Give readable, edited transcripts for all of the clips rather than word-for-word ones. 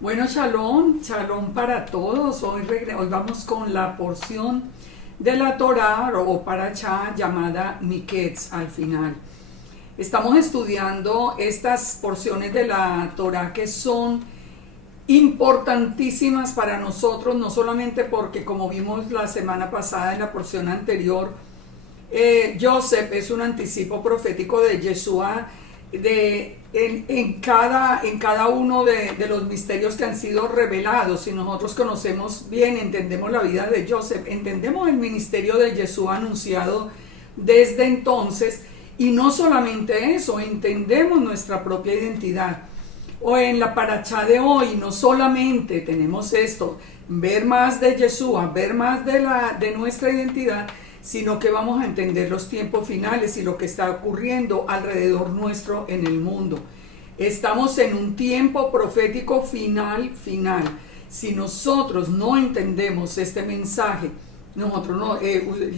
Bueno, shalom, shalom para todos. Hoy vamos con la porción de la Torá o Parashá llamada Miketz al final. Estamos estudiando estas porciones de la Torá que son importantísimas para nosotros, no solamente porque, como vimos la semana pasada en la porción anterior, Joseph es un anticipo profético de Yeshua en cada uno de los misterios que han sido revelados. Si nosotros conocemos bien, entendemos la vida de Joseph, entendemos el ministerio de Yeshua anunciado desde entonces, y no solamente eso, entendemos nuestra propia identidad. O en la parachá de hoy, no solamente tenemos esto, ver más de Yeshua, ver más de nuestra identidad, sino que vamos a entender los tiempos finales y lo que está ocurriendo alrededor nuestro en el mundo. Estamos en un tiempo profético final. Si nosotros no entendemos este mensaje,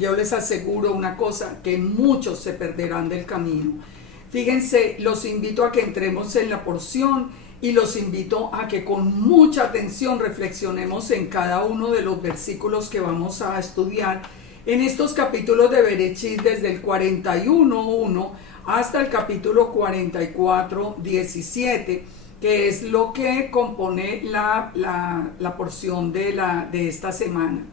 yo les aseguro una cosa, que muchos se perderán del camino. Fíjense, los invito a que entremos en la porción y los invito a que con mucha atención reflexionemos en cada uno de los versículos que vamos a estudiar en estos capítulos de Bereshit, desde el 41:1 hasta el capítulo 44:17, que es lo que compone la porción de esta semana.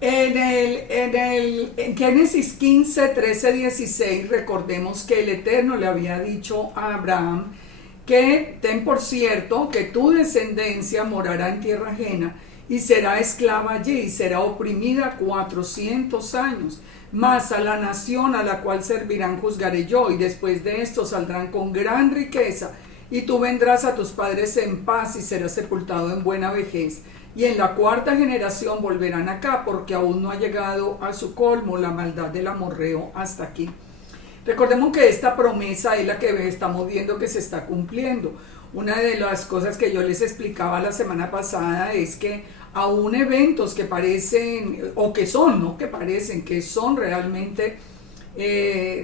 En Génesis 15, 13, 16, recordemos que el Eterno le había dicho a Abraham que ten por cierto que tu descendencia morará en tierra ajena y será esclava allí y será oprimida 400 años. Mas a la nación a la cual servirán juzgaré yo, y después de esto saldrán con gran riqueza, y tú vendrás a tus padres en paz y serás sepultado en buena vejez. Y en la cuarta generación volverán acá, porque aún no ha llegado a su colmo la maldad del amorreo hasta aquí. Recordemos que esta promesa es la que estamos viendo que se está cumpliendo. Una de las cosas que yo les explicaba la semana pasada es que aún eventos que parecen, o que son, no que parecen, que son realmente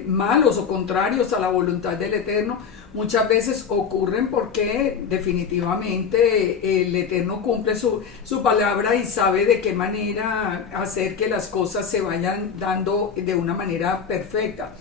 malos o contrarios a la voluntad del Eterno, muchas veces ocurren porque definitivamente el Eterno cumple su palabra y sabe de qué manera hacer que las cosas se vayan dando de una manera perfecta.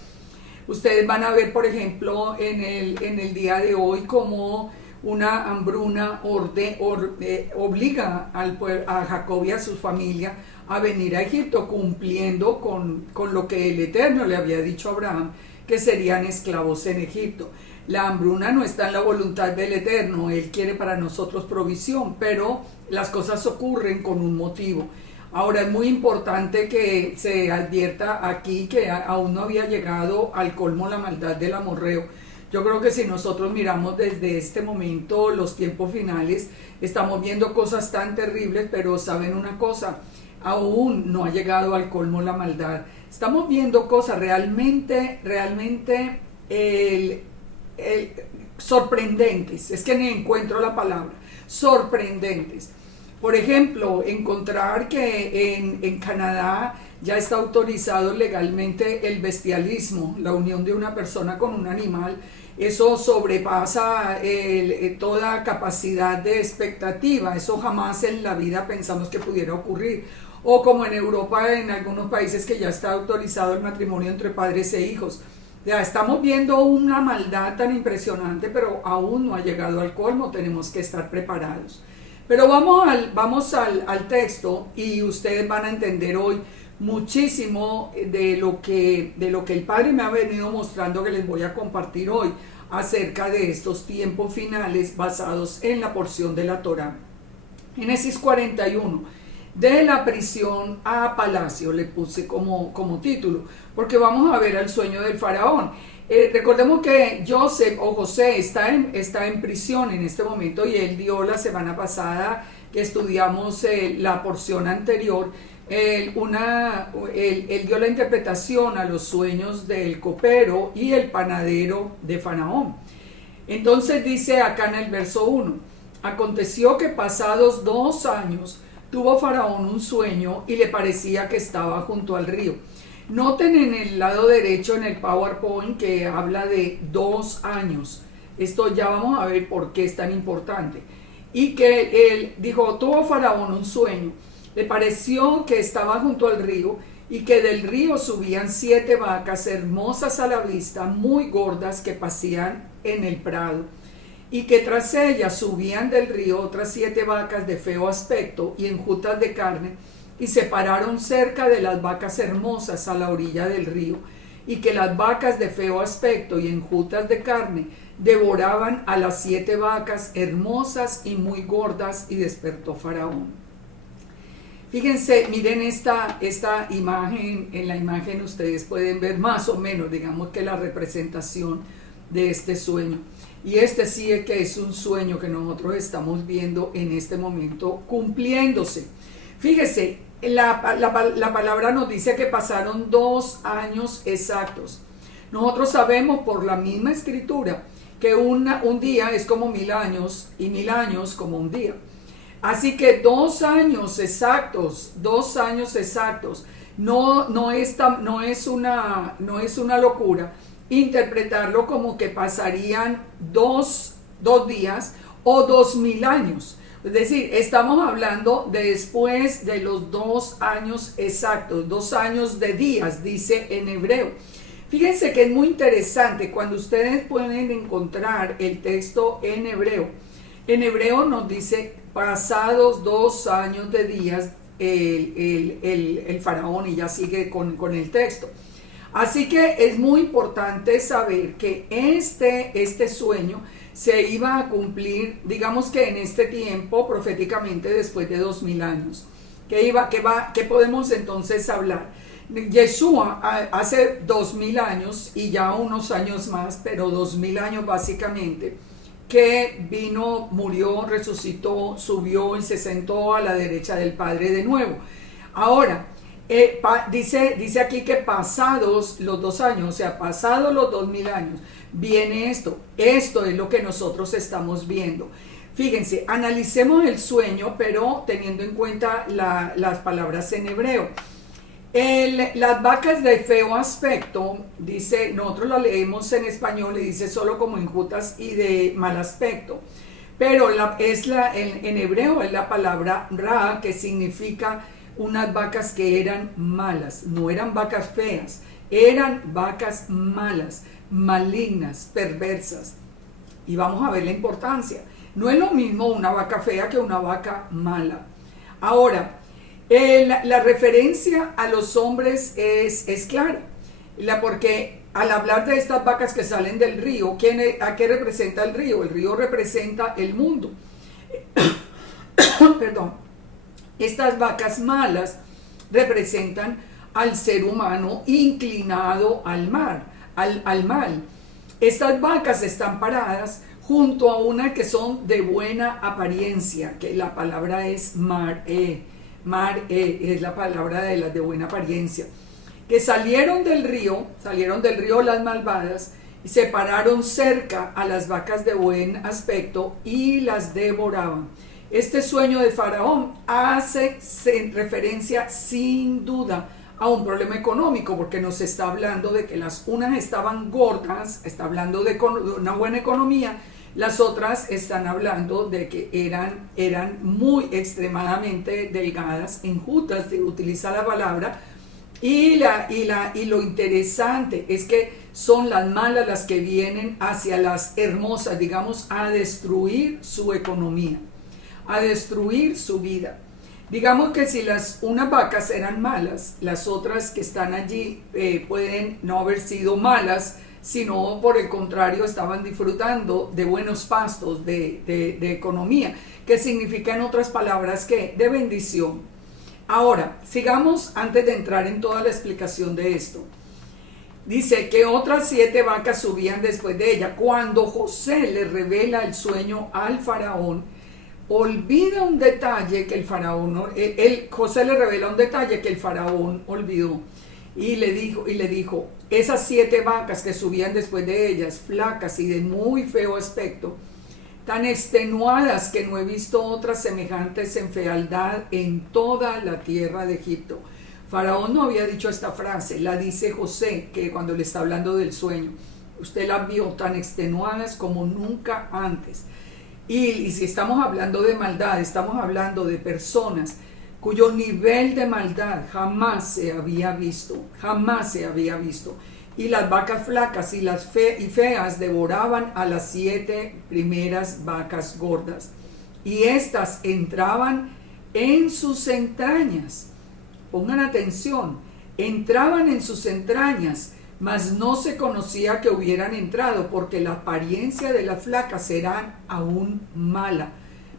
Ustedes van a ver, por ejemplo, en el día de hoy cómo una hambruna obliga a Jacob y a su familia a venir a Egipto, cumpliendo con lo que el Eterno le había dicho a Abraham, que serían esclavos en Egipto. La hambruna no está en la voluntad del Eterno, Él quiere para nosotros provisión, pero las cosas ocurren con un motivo. Ahora es muy importante que se advierta aquí que aún no había llegado al colmo la maldad del amorreo. Yo creo que si nosotros miramos desde este momento los tiempos finales, estamos viendo cosas tan terribles, pero ¿saben una cosa? Aún no ha llegado al colmo la maldad. Estamos viendo cosas realmente sorprendentes. Es que ni encuentro la palabra. Sorprendentes. Por ejemplo, encontrar que en Canadá ya está autorizado legalmente el bestialismo, la unión de una persona con un animal. Eso sobrepasa toda capacidad de expectativa. Eso jamás en la vida pensamos que pudiera ocurrir. O como en Europa, en algunos países que ya está autorizado el matrimonio entre padres e hijos. Ya estamos viendo una maldad tan impresionante, pero aún no ha llegado al colmo. Tenemos que estar preparados. Pero vamos al texto, y ustedes van a entender hoy muchísimo de lo que el Padre me ha venido mostrando, que les voy a compartir hoy acerca de estos tiempos finales basados en la porción de la Torá. Génesis 41, de la prisión a palacio, le puse como título, porque vamos a ver el sueño del faraón. Recordemos que José está en prisión en este momento, y él dio la semana pasada que estudiamos la porción anterior, él dio la interpretación a los sueños del copero y el panadero de Faraón. Entonces dice acá en el verso 1, aconteció que pasados 2 años tuvo Faraón un sueño y le parecía que estaba junto al río. Noten en el lado derecho en el PowerPoint que habla de 2 años. Esto ya vamos a ver por qué es tan importante. Y que él dijo, tuvo Faraón un sueño, le pareció que estaba junto al río y que del río subían 7 vacas hermosas a la vista, muy gordas, que pasían en el prado, y que tras ellas subían del río otras 7 vacas de feo aspecto y enjutas de carne, y se pararon cerca de las vacas hermosas a la orilla del río, y que las vacas de feo aspecto y enjutas de carne devoraban a las 7 vacas hermosas y muy gordas, y despertó Faraón. Fíjense, miren esta imagen. En la imagen ustedes pueden ver más o menos, digamos que la representación de este sueño. Y este sí es que es un sueño que nosotros estamos viendo en este momento cumpliéndose. Fíjese, la palabra nos dice que pasaron 2 años exactos. Nosotros sabemos por la misma escritura que un día es como 1000 años y 1000 años como un día. Así que 2 años exactos, 2 años exactos, no es una locura interpretarlo como que pasarían 2 días o 2000 años. Es decir, estamos hablando de después de los 2 años exactos, 2 años de días, dice en hebreo. Fíjense que es muy interesante cuando ustedes pueden encontrar el texto en hebreo. En hebreo nos dice pasados 2 años de días el faraón, y ya sigue con el texto. Así que es muy importante saber que este sueño se iba a cumplir, digamos que en este tiempo, proféticamente después de 2000 años. ¿Qué podemos entonces hablar? Yeshua hace 2000 años y ya unos años más, pero 2000 años básicamente, que vino, murió, resucitó, subió y se sentó a la derecha del Padre de nuevo. Ahora, dice aquí que pasados los 2 años, o sea, pasados los 2000 años, viene esto. Esto es lo que nosotros estamos viendo. Fíjense, analicemos el sueño, pero teniendo en cuenta las palabras en hebreo. Las vacas de feo aspecto, dice, nosotros lo leemos en español y dice solo como enjutas y de mal aspecto, pero en hebreo es la palabra ra, que significa unas vacas que eran malas, no eran vacas feas, eran vacas malas, malignas, perversas. Y vamos a ver la importancia. No es lo mismo una vaca fea que una vaca mala. Ahora, la referencia a los hombres es clara, porque al hablar de estas vacas que salen del río, ¿a qué representa el río? El río representa el mundo. Perdón. Estas vacas malas representan al ser humano inclinado al mal. Estas vacas están paradas junto a una que son de buena apariencia, que la palabra es es la palabra de las de buena apariencia, que salieron del río las malvadas, y se pararon cerca a las vacas de buen aspecto y las devoraban. Este sueño de Faraón hace referencia sin duda a un problema económico, porque nos está hablando de que las unas estaban gordas, está hablando de una buena economía. Las otras están hablando de que eran muy extremadamente delgadas, enjutas, se utiliza la palabra, y lo interesante es que son las malas las que vienen hacia las hermosas, digamos, a destruir su economía, a destruir su vida. Digamos que si unas vacas eran malas, las otras que están allí pueden no haber sido malas, sino por el contrario estaban disfrutando de buenos pastos, de economía, que significa en otras palabras que de bendición. Ahora, sigamos antes de entrar en toda la explicación de esto. Dice que otras 7 vacas subían después de ella. Cuando José le revela el sueño al faraón, olvida un detalle que José le revela un detalle que el faraón olvidó. Y le dijo, esas 7 vacas que subían después de ellas, flacas y de muy feo aspecto, tan extenuadas que no he visto otras semejantes en fealdad en toda la tierra de Egipto. Faraón no había dicho esta frase, la dice José, que cuando le está hablando del sueño. usted las vio tan extenuadas como nunca antes. Y si estamos hablando de maldad, estamos hablando de personas cuyo nivel de maldad jamás se había visto, jamás se había visto. Y las vacas flacas y las feas devoraban a las 7 primeras vacas gordas. Y estas entraban en sus entrañas. Pongan atención, entraban en sus entrañas, mas no se conocía que hubieran entrado, porque la apariencia de las flacas era aún mala,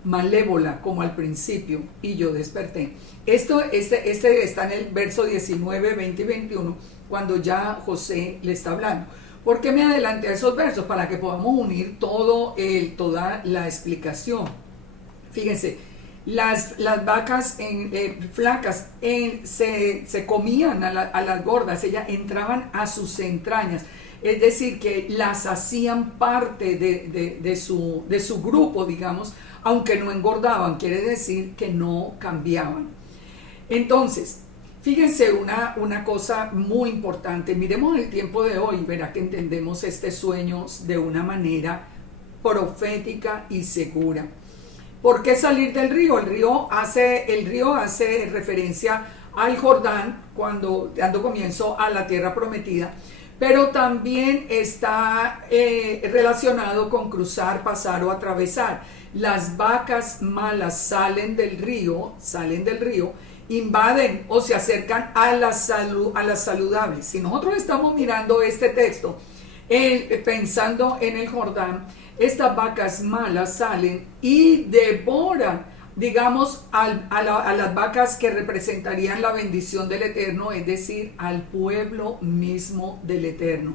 malévola, como al principio, y yo desperté. Este está en el verso 19, 20 y 21, cuando ya José le está hablando. ¿Por qué me adelanté a esos versos? Para que podamos unir toda la explicación. Fíjense, las vacas flacas se comían a las gordas, ellas entraban a sus entrañas, es decir, que las hacían parte de su grupo, digamos, aunque no engordaban, quiere decir que no cambiaban. Entonces, fíjense una cosa muy importante, miremos el tiempo de hoy, verá que entendemos este sueño de una manera profética y segura. ¿Por qué salir del río? El río hace referencia al Jordán cuando dando comienzo a la tierra prometida, pero también está relacionado con cruzar, pasar o atravesar. Las vacas malas salen del río, invaden o se acercan a las saludables. Si nosotros estamos mirando este texto, pensando en el Jordán, estas vacas malas salen y devoran, digamos, a las vacas que representarían la bendición del Eterno, es decir, al pueblo mismo del Eterno.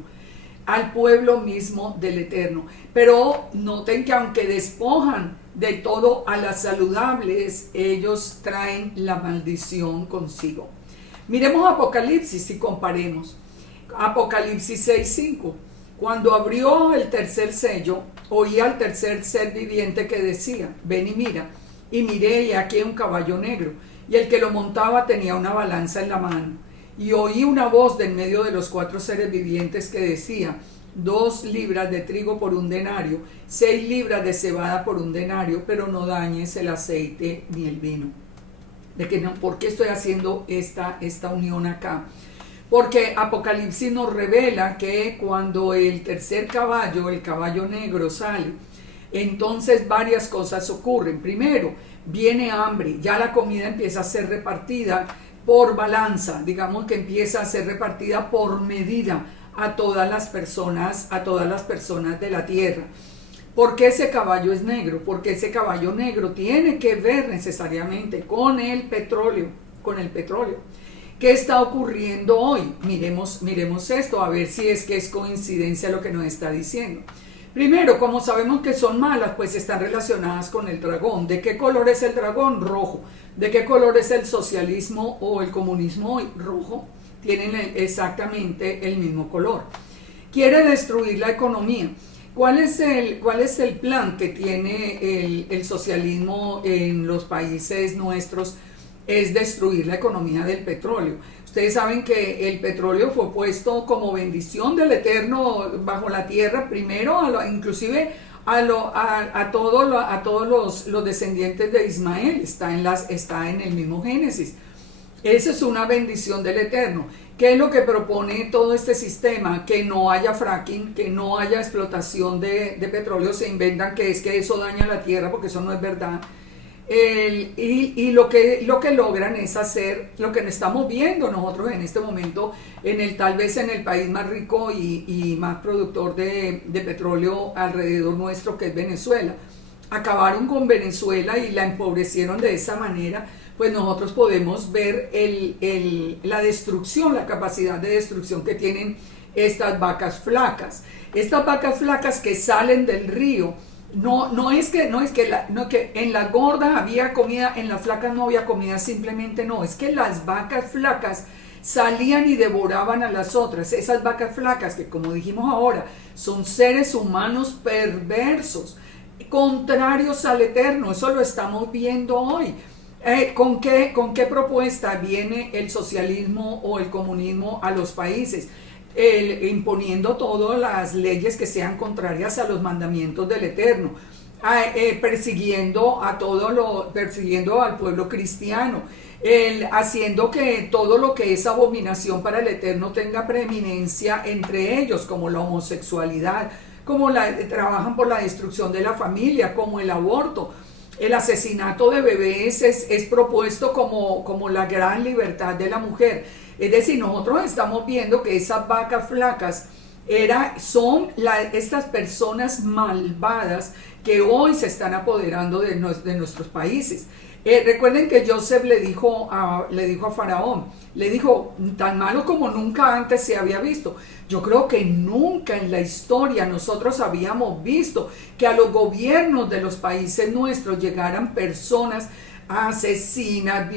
Al pueblo mismo del Eterno. Pero noten que aunque despojan de todo a las saludables, ellos traen la maldición consigo. Miremos Apocalipsis y comparemos. Apocalipsis 6:5. Cuando abrió el tercer sello, oí al tercer ser viviente que decía: ven y mira. Y miré, y aquí un caballo negro, y el que lo montaba tenía una balanza en la mano. Y oí una voz de en medio de los 4 seres vivientes que decía: 2 libras de trigo por 1 denario, 6 libras de cebada por 1 denario, pero no dañes el aceite ni el vino. ¿Por qué estoy haciendo esta unión acá? Porque Apocalipsis nos revela que cuando el tercer caballo, el caballo negro, sale, entonces varias cosas ocurren. Primero, viene hambre, ya la comida empieza a ser repartida por balanza, digamos que empieza a ser repartida por medida a todas las personas de la tierra. ¿Por qué ese caballo es negro? Porque ese caballo negro tiene que ver necesariamente con el petróleo, ¿Qué está ocurriendo hoy? Miremos esto, a ver si es que es coincidencia lo que nos está diciendo. Primero, como sabemos que son malas, pues están relacionadas con el dragón. ¿De qué color es el dragón? Rojo. ¿De qué color es el socialismo o el comunismo hoy? Rojo. Tienen exactamente el mismo color. Quiere destruir la economía. ¿Cuál es el plan que tiene el socialismo en los países nuestros? Es destruir la economía del petróleo. Ustedes saben que el petróleo fue puesto como bendición del Eterno bajo la tierra, primero inclusive a todos los descendientes de Ismael, está en el mismo Génesis. Esa es una bendición del Eterno. ¿Qué es lo que propone todo este sistema? Que no haya fracking, que no haya explotación de petróleo. Se inventan que es que eso daña la tierra, porque eso no es verdad. Y lo que logran es hacer lo que estamos viendo nosotros en este momento, tal vez en el país más rico y más productor de petróleo alrededor nuestro, que es Venezuela. Acabaron con Venezuela y la empobrecieron de esa manera. Pues nosotros podemos ver la destrucción, la capacidad de destrucción que tienen estas vacas flacas. Estas vacas flacas que salen del río. No es que en las gordas había comida, en las flacas no había comida, simplemente no, es que las vacas flacas salían y devoraban a las otras. Esas vacas flacas, que como dijimos ahora, son seres humanos perversos, contrarios al Eterno. Eso lo estamos viendo hoy. ¿Con qué propuesta viene el socialismo o el comunismo a los países? imponiendo todas las leyes que sean contrarias a los mandamientos del Eterno, persiguiendo al pueblo cristiano, haciendo que todo lo que es abominación para el Eterno tenga preeminencia entre ellos, como la homosexualidad, trabajan por la destrucción de la familia, como el aborto. El asesinato de bebés es propuesto como la gran libertad de la mujer. Es decir, nosotros estamos viendo que esas vacas flacas son estas personas malvadas que hoy se están apoderando de nuestros países. Recuerden que Joseph le dijo a Faraón, le dijo, tan malo como nunca antes se había visto. Yo creo que nunca en la historia nosotros habíamos visto que a los gobiernos de los países nuestros llegaran personas asesinas,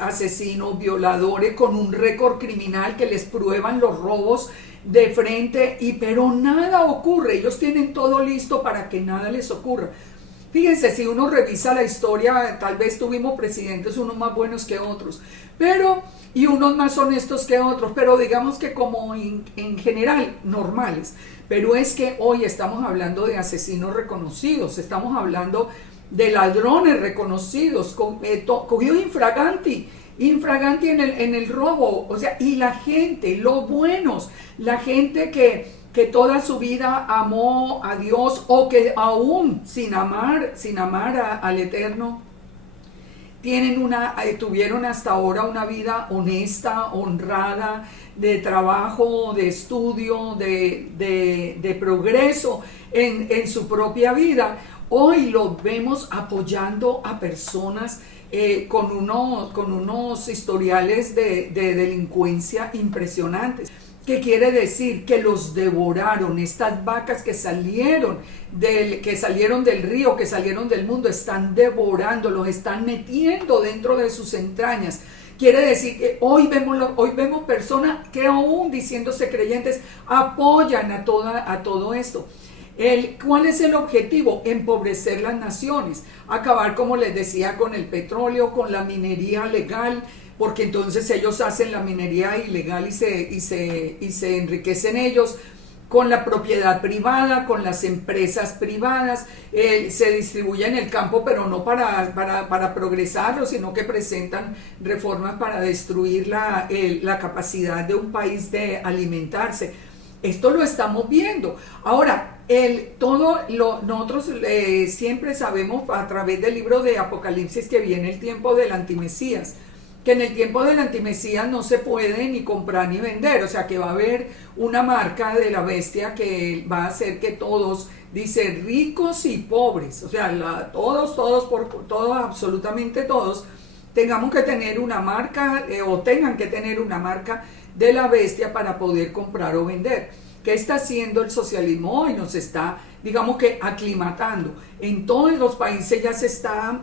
asesinos, violadores, con un récord criminal que les prueban los robos de frente, pero nada ocurre. Ellos tienen todo listo para que nada les ocurra. Fíjense, si uno revisa la historia, tal vez tuvimos presidentes unos más buenos que otros, y unos más honestos que otros, pero digamos que como en general normales. Pero es que hoy estamos hablando de asesinos reconocidos, estamos hablando de ladrones reconocidos, cogidos infraganti en el robo. O sea, y la gente, los buenos, la gente que toda su vida amó a Dios, o que aún sin amar al Eterno, tuvieron hasta ahora una vida honesta, honrada, de trabajo, de estudio, de progreso en su propia vida. Hoy los vemos apoyando a personas con unos historiales de delincuencia impresionantes. ¿Qué quiere decir? Que los devoraron. Estas vacas que salieron del río, que salieron del mundo, están devorando, los están metiendo dentro de sus entrañas. Quiere decir que hoy vemos personas que aún diciéndose creyentes apoyan a todo esto. ¿Cuál es el objetivo? Empobrecer las naciones, acabar, como les decía, con el petróleo, con la minería legal, porque entonces ellos hacen la minería ilegal y se enriquecen ellos, con la propiedad privada, con las empresas privadas, se distribuyen el campo, pero no para progresarlo, sino que presentan reformas para destruir la capacidad de un país de alimentarse. Esto lo estamos viendo. Ahora, nosotros siempre sabemos a través del libro de Apocalipsis que viene el tiempo del antimesías, que en el tiempo del antimesías no se puede ni comprar ni vender, o sea que va a haber una marca de la bestia que va a hacer que todos, dice, ricos y pobres, o sea, todos, absolutamente todos, tengamos que tener una marca o tengan que tener una marca de la bestia para poder comprar o vender. ¿Qué está haciendo el socialismo hoy? Nos está, digamos que, aclimatando. En todos los países ya se está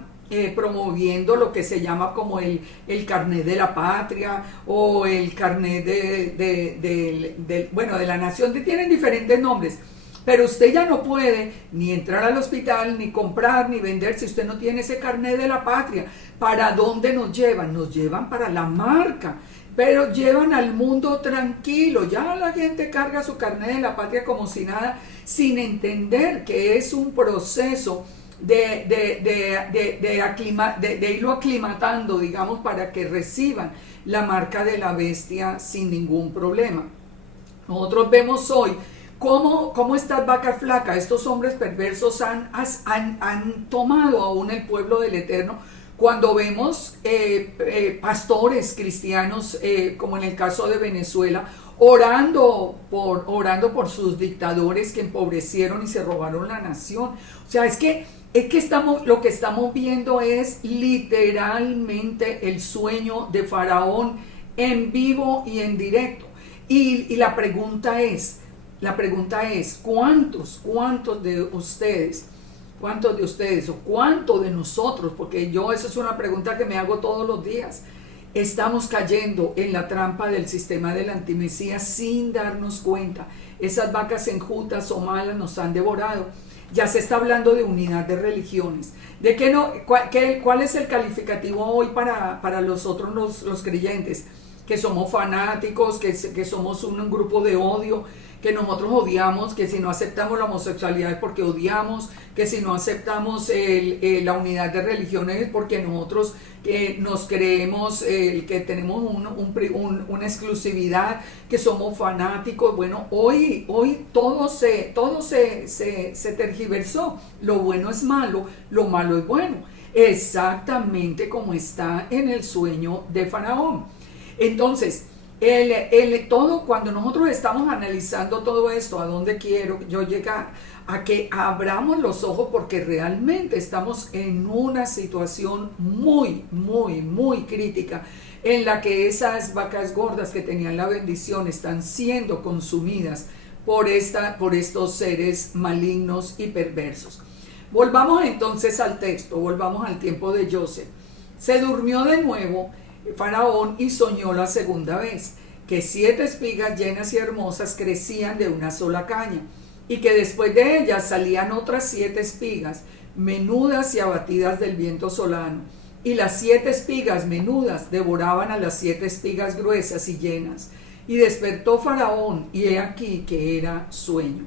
promoviendo lo que se llama como el carnet de la patria o el carnet de la nación. Tienen diferentes nombres, pero usted ya no puede ni entrar al hospital, ni comprar, ni vender si usted no tiene ese carnet de la patria. ¿Para dónde nos llevan? Nos llevan para la marca, pero llevan al mundo tranquilo. Ya la gente carga su carnet de la patria como si nada, sin entender que es un proceso de irlo aclimatando, digamos, para que reciban la marca de la bestia sin ningún problema. Nosotros vemos hoy cómo estas vacas flacas, estos hombres perversos han tomado aún el pueblo del Eterno. Cuando vemos pastores cristianos, como en el caso de Venezuela, orando por sus dictadores que empobrecieron y se robaron la nación. O sea, es que lo que estamos viendo es literalmente el sueño de Faraón en vivo y en directo. Y la pregunta es, ¿cuántos de ustedes o cuánto de nosotros, porque esa es una pregunta que me hago todos los días, estamos cayendo en la trampa del sistema del antimesías sin darnos cuenta? Esas vacas enjutas o malas nos han devorado. Ya se está hablando de unidad de religiones. ¿Cuál es el calificativo hoy para nosotros los creyentes? que somos fanáticos, que somos un grupo de odio, que nosotros odiamos, que si no aceptamos la homosexualidad es porque odiamos, que si no aceptamos la unidad de religiones es porque nosotros nos creemos que tenemos una exclusividad, que somos fanáticos. Bueno, hoy todo se tergiversó. Lo bueno es malo, lo malo es bueno. Exactamente como está en el sueño de Faraón. Entonces, todo, cuando nosotros estamos analizando todo esto, ¿a dónde quiero yo llegar? A que abramos los ojos, porque realmente estamos en una situación muy, muy, muy crítica, en la que esas vacas gordas que tenían la bendición están siendo consumidas por estos seres malignos y perversos. Volvamos entonces al texto, volvamos al tiempo de Joseph. Se durmió de nuevo Faraón y soñó la segunda vez, que 7 espigas llenas y hermosas crecían de una sola caña, y que después de ellas salían otras 7 espigas, menudas y abatidas del viento solano, y las 7 espigas menudas devoraban a las 7 espigas gruesas y llenas. Y despertó Faraón, y he aquí que era sueño.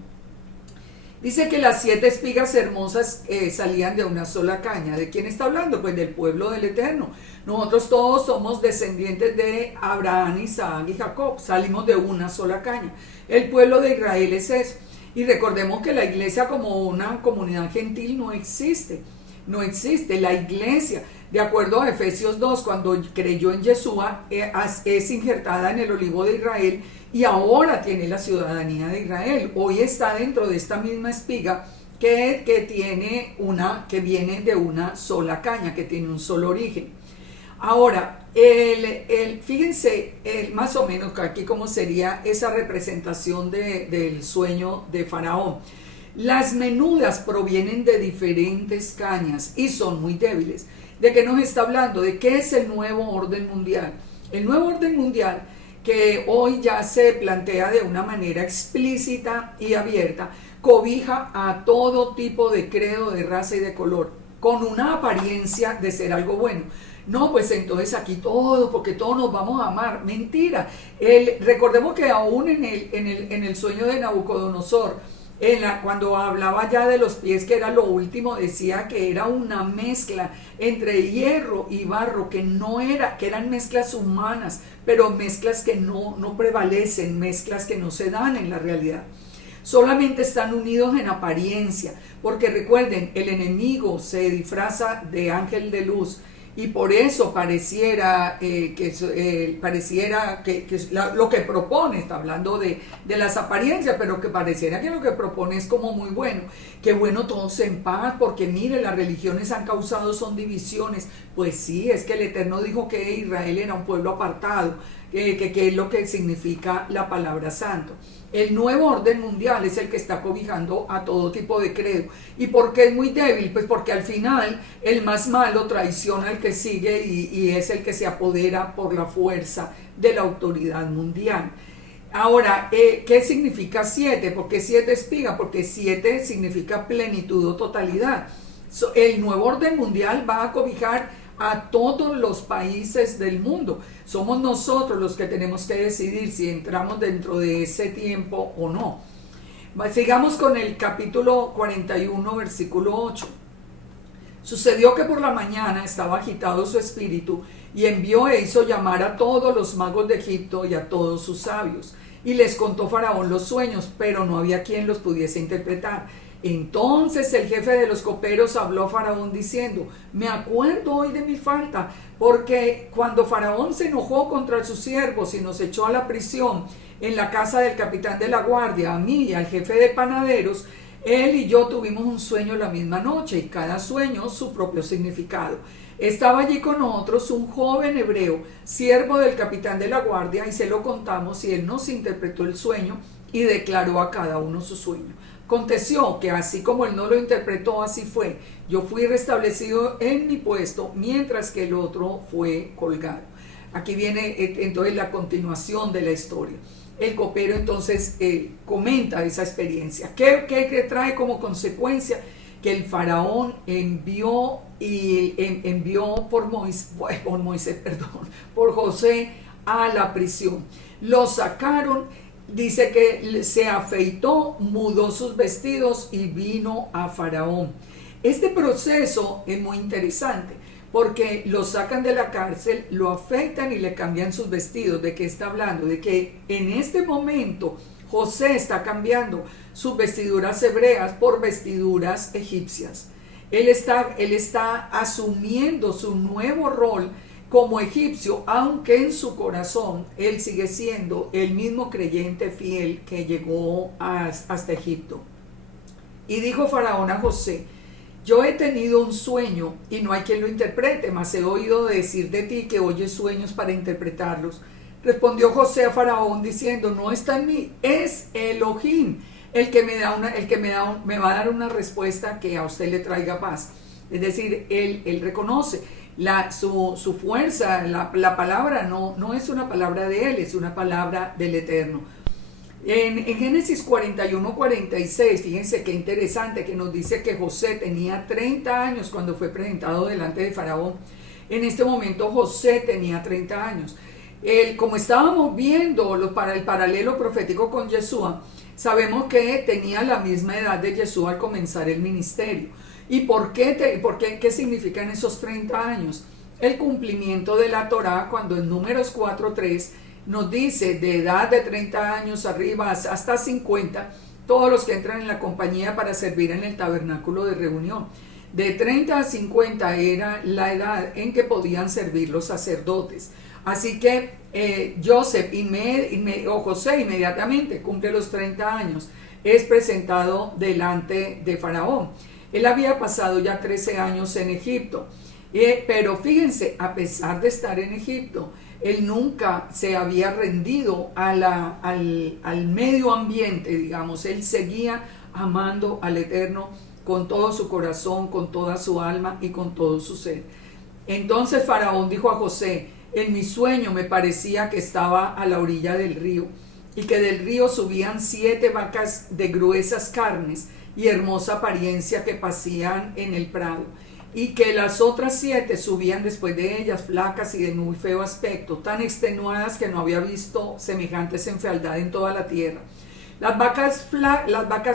Dice que las 7 espigas hermosas salían de una sola caña. ¿De quién está hablando? Pues del pueblo del Eterno. Nosotros todos somos descendientes de Abraham, Isaac y Jacob. Salimos de una sola caña. El pueblo de Israel es eso. Y recordemos que la iglesia como una comunidad gentil no existe. No existe. La iglesia, de acuerdo a Efesios 2, cuando creyó en Yeshua, es injertada en el olivo de Israel, y ahora tiene la ciudadanía de Israel. Hoy está dentro de esta misma espiga que viene de una sola caña, que tiene un solo origen. Ahora, fíjense más o menos aquí cómo sería esa representación del sueño de Faraón. Las menudas provienen de diferentes cañas y son muy débiles. ¿De qué nos está hablando? ¿De qué es el nuevo orden mundial? El nuevo orden mundial, que hoy ya se plantea de una manera explícita y abierta, cobija a todo tipo de credo, de raza y de color, con una apariencia de ser algo bueno. No, pues entonces aquí todo, porque todos nos vamos a amar. Mentira. Recordemos que aún en el sueño de Nabucodonosor, cuando hablaba ya de los pies, que era lo último, decía que era una mezcla entre hierro y barro, que eran mezclas humanas, pero mezclas que no prevalecen, mezclas que no se dan en la realidad. Solamente están unidos en apariencia, porque recuerden, el enemigo se disfraza de ángel de luz, y por eso pareciera lo que propone, está hablando de las apariencias, pero que pareciera que lo que propone es como muy bueno, que bueno, todos en paz, porque mire, las religiones han causado son divisiones. Pues sí, es que el Eterno dijo que Israel era un pueblo apartado, que es lo que significa la palabra santo. El nuevo orden mundial es el que está cobijando a todo tipo de credo. ¿Y por qué es muy débil? Pues porque al final el más malo traiciona al que sigue y es el que se apodera por la fuerza de la autoridad mundial. Ahora, ¿qué significa 7? ¿Por qué 7 espigas? Porque 7 significa plenitud o totalidad. El nuevo orden mundial va a cobijar a todos los países del mundo. Somos nosotros los que tenemos que decidir si entramos dentro de ese tiempo o no. Sigamos con el capítulo 41, versículo 8. Sucedió que por la mañana estaba agitado su espíritu, y envió e hizo llamar a todos los magos de Egipto y a todos sus sabios, y les contó Faraón los sueños, pero no había quien los pudiese interpretar. Entonces el jefe de los coperos habló a Faraón diciendo: me acuerdo hoy de mi falta, porque cuando Faraón se enojó contra sus siervos y nos echó a la prisión en la casa del capitán de la guardia, a mí y al jefe de panaderos, él y yo tuvimos un sueño la misma noche, y cada sueño su propio significado. Estaba allí con nosotros un joven hebreo, siervo del capitán de la guardia, y se lo contamos, y él nos interpretó el sueño y declaró a cada uno su sueño. Aconteció que así como él no lo interpretó, así fue. Yo fui restablecido en mi puesto, mientras que el otro fue colgado. Aquí viene entonces la continuación de la historia. El copero entonces comenta esa experiencia. ¿Qué trae como consecuencia? Que el faraón envió por José a la prisión. Lo sacaron, dice que se afeitó, mudó sus vestidos y vino a Faraón. Este proceso es muy interesante porque lo sacan de la cárcel, lo afeitan y le cambian sus vestidos. ¿De qué está hablando? De que en este momento José está cambiando sus vestiduras hebreas por vestiduras egipcias. Él está asumiendo su nuevo rol como egipcio, aunque en su corazón él sigue siendo el mismo creyente fiel que llegó hasta Egipto. Y dijo Faraón a José: yo he tenido un sueño y no hay quien lo interprete, mas he oído decir de ti que oyes sueños para interpretarlos. Respondió José a Faraón diciendo: no está en mí, es Elohim el que me va a dar una respuesta que a usted le traiga paz. Es decir, él reconoce su fuerza, la palabra no es una palabra de él, es una palabra del Eterno. En Génesis 41-46, fíjense qué interesante, que nos dice que José tenía 30 años cuando fue presentado delante de Faraón. En este momento José tenía 30 años. Como estábamos viendo para el paralelo profético con Yeshua, sabemos que tenía la misma edad de Yeshua al comenzar el ministerio. ¿Y por qué? ¿Qué significan esos 30 años? El cumplimiento de la Torá, cuando en Números 4:3 nos dice de edad de 30 años arriba hasta 50, todos los que entran en la compañía para servir en el tabernáculo de reunión. De 30 a 50 era la edad en que podían servir los sacerdotes. Así que José inmediatamente cumple los 30 años, es presentado delante de Faraón. Él había pasado ya 13 años en Egipto, pero fíjense, a pesar de estar en Egipto, él nunca se había rendido al medio ambiente, digamos. Él seguía amando al Eterno con todo su corazón, con toda su alma y con todo su ser. Entonces Faraón dijo a José: en mi sueño me parecía que estaba a la orilla del río y que del río subían 7 vacas de gruesas carnes y hermosa apariencia que pasían en el prado, y que las otras 7 subían después de ellas, flacas y de muy feo aspecto, tan extenuadas que no había visto semejantes en fealdad en toda la tierra. Las vacas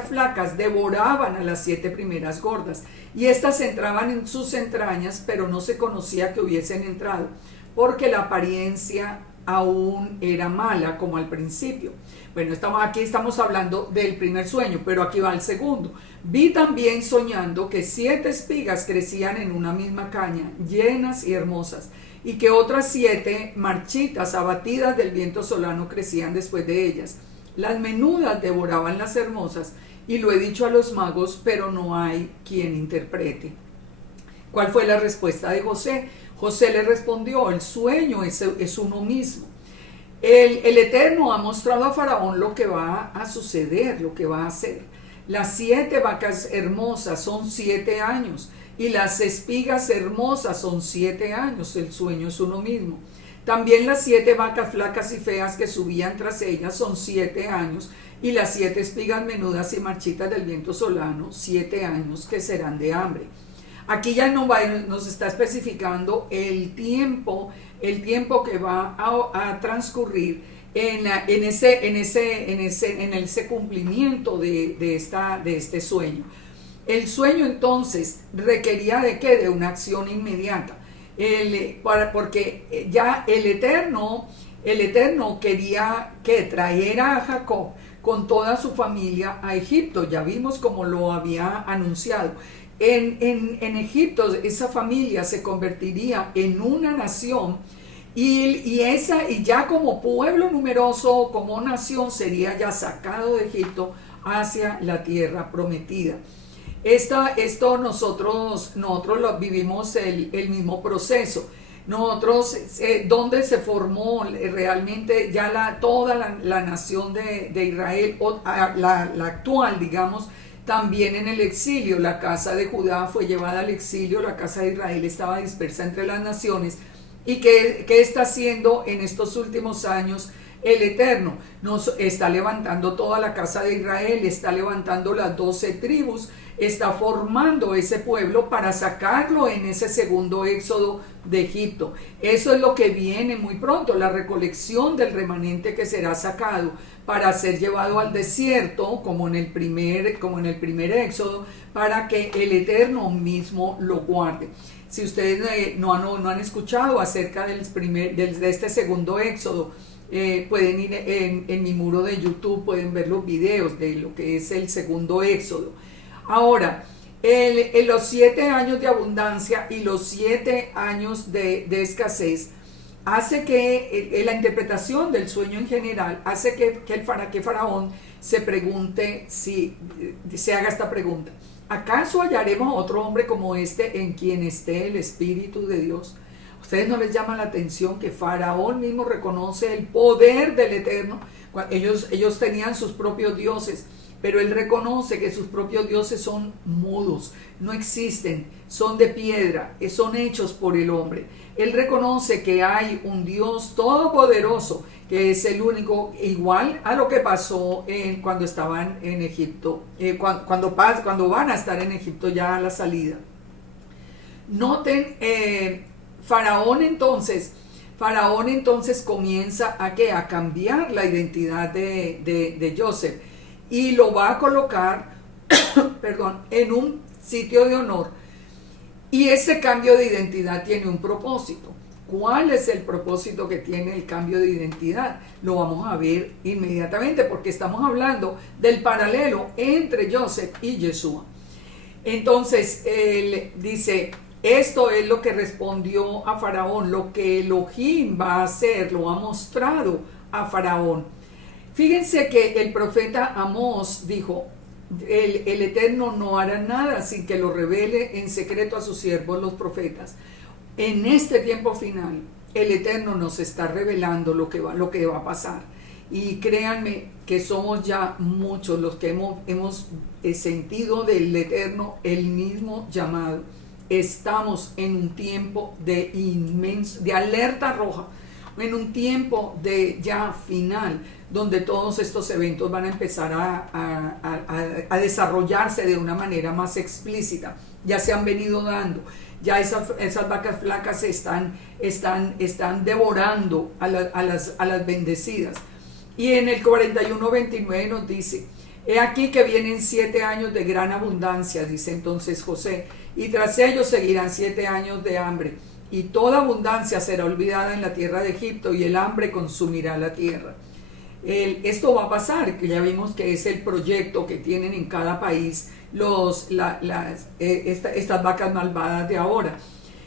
flacas devoraban a las 7 primeras gordas, y éstas entraban en sus entrañas, pero no se conocía que hubiesen entrado, porque la apariencia aún era mala como al principio. Bueno, aquí estamos hablando del primer sueño, pero aquí va el segundo. Vi también soñando que 7 espigas crecían en una misma caña, llenas y hermosas, y que otras 7 marchitas, abatidas del viento solano, crecían después de ellas. Las menudas devoraban las hermosas, y lo he dicho a los magos, pero no hay quien interprete. ¿Cuál fue la respuesta de José? José le respondió: el sueño es uno mismo. El Eterno ha mostrado a Faraón lo que va a suceder, lo que va a hacer. Las 7 vacas hermosas son 7 años, y las espigas hermosas son 7 años. El sueño es uno mismo. También las 7 vacas flacas y feas que subían tras ellas son 7 años, y las 7 espigas menudas y marchitas del viento solano, 7 años que serán de hambre. Aquí ya nos está especificando el tiempo que va a transcurrir en ese cumplimiento de este sueño. El sueño entonces requería ¿de qué? De una acción inmediata. Porque ya el Eterno quería que trajera a Jacob con toda su familia a Egipto. Ya vimos cómo lo había anunciado. En Egipto esa familia se convertiría en una nación, y ya como pueblo numeroso, como nación, sería ya sacado de Egipto hacia la tierra prometida. Esto nosotros lo vivimos el mismo proceso. Nosotros, donde se formó realmente ya toda la nación de Israel, la actual, digamos, también en el exilio. La casa de Judá fue llevada al exilio, la casa de Israel estaba dispersa entre las naciones. ¿Y qué está haciendo en estos últimos años El Eterno nos está levantando toda la casa de Israel, está levantando las 12 tribus, está formando ese pueblo para sacarlo en ese segundo éxodo de Egipto. Eso es lo que viene muy pronto, la recolección del remanente que será sacado para ser llevado al desierto, como en el primer éxodo, para que el Eterno mismo lo guarde. Si ustedes no han escuchado acerca de este segundo éxodo, pueden ir en mi muro de YouTube, pueden ver los videos de lo que es el segundo éxodo. Ahora, en los 7 años de abundancia y los 7 años de escasez, hace que la interpretación del sueño en general, hace que Faraón se pregunte, se haga esta pregunta: ¿acaso hallaremos a otro hombre como este en quien esté el Espíritu de Dios? ¿A ustedes no les llama la atención que Faraón mismo reconoce el poder del Eterno? Ellos tenían sus propios dioses, pero él reconoce que sus propios dioses son mudos, no existen, son de piedra, son hechos por el hombre. Él reconoce que hay un Dios todopoderoso, que es el único, igual a lo que pasó cuando estaban en Egipto, cuando van a estar en Egipto ya a la salida. Noten, Faraón entonces comienza a cambiar la identidad de Joseph, y lo va a colocar en un sitio de honor. Y ese cambio de identidad tiene un propósito. ¿Cuál es el propósito que tiene el cambio de identidad? Lo vamos a ver inmediatamente, porque estamos hablando del paralelo entre Joseph y Yeshua. Entonces, él dice: esto es lo que respondió a Faraón, lo que Elohim va a hacer, lo ha mostrado a Faraón. Fíjense que el profeta Amós dijo: el Eterno no hará nada sin que lo revele en secreto a sus siervos los profetas. En este tiempo final, el Eterno nos está revelando lo que va a pasar. Y créanme que somos ya muchos los que hemos sentido del Eterno el mismo llamado. Estamos en un tiempo de alerta roja, en un tiempo de ya final, donde todos estos eventos van a empezar a desarrollarse de una manera más explícita. Ya se han venido dando, ya esas vacas flacas están devorando a las bendecidas. Y en el 41:29 nos dice: he aquí que vienen 7 años de gran abundancia, dice entonces José, y tras ellos seguirán 7 años de hambre, y toda abundancia será olvidada en la tierra de Egipto, y el hambre consumirá la tierra. Esto va a pasar, que ya vimos que es el proyecto que tienen en cada país estas vacas malvadas de ahora,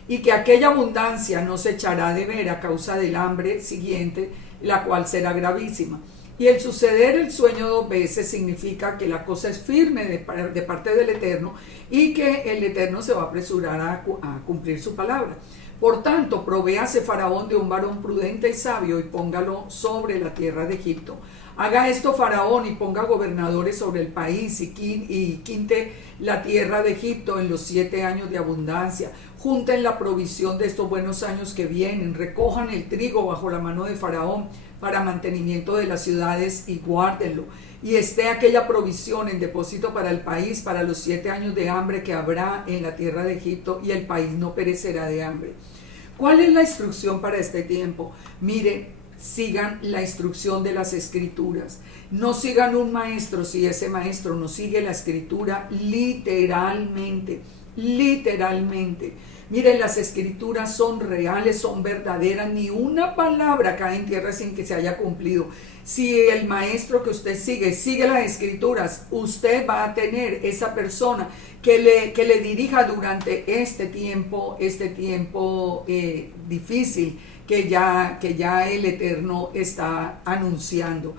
y que aquella abundancia no se echará de ver a causa del hambre siguiente, la cual será gravísima. Y el suceder el sueño 2 veces significa que la cosa es firme de parte del Eterno, y que el Eterno se va a apresurar a cumplir su palabra. Por tanto, provéase Faraón de un varón prudente y sabio, y póngalo sobre la tierra de Egipto. Haga esto Faraón, y ponga gobernadores sobre el país, y quinte la tierra de Egipto en los 7 años de abundancia. Junten la provisión de estos buenos años que vienen, recojan el trigo bajo la mano de Faraón para mantenimiento de las ciudades, y guárdenlo. Y esté aquella provisión en depósito para el país, para los 7 años de hambre que habrá en la tierra de Egipto, y el país no perecerá de hambre. ¿Cuál es la instrucción para este tiempo? Miren, sigan la instrucción de las escrituras. No sigan un maestro si ese maestro no sigue la escritura literalmente. Miren, las escrituras son reales, son verdaderas, ni una palabra cae en tierra sin que se haya cumplido. Si el maestro que usted sigue las escrituras, usted va a tener esa persona que le dirija durante este tiempo difícil que ya el Eterno está anunciando.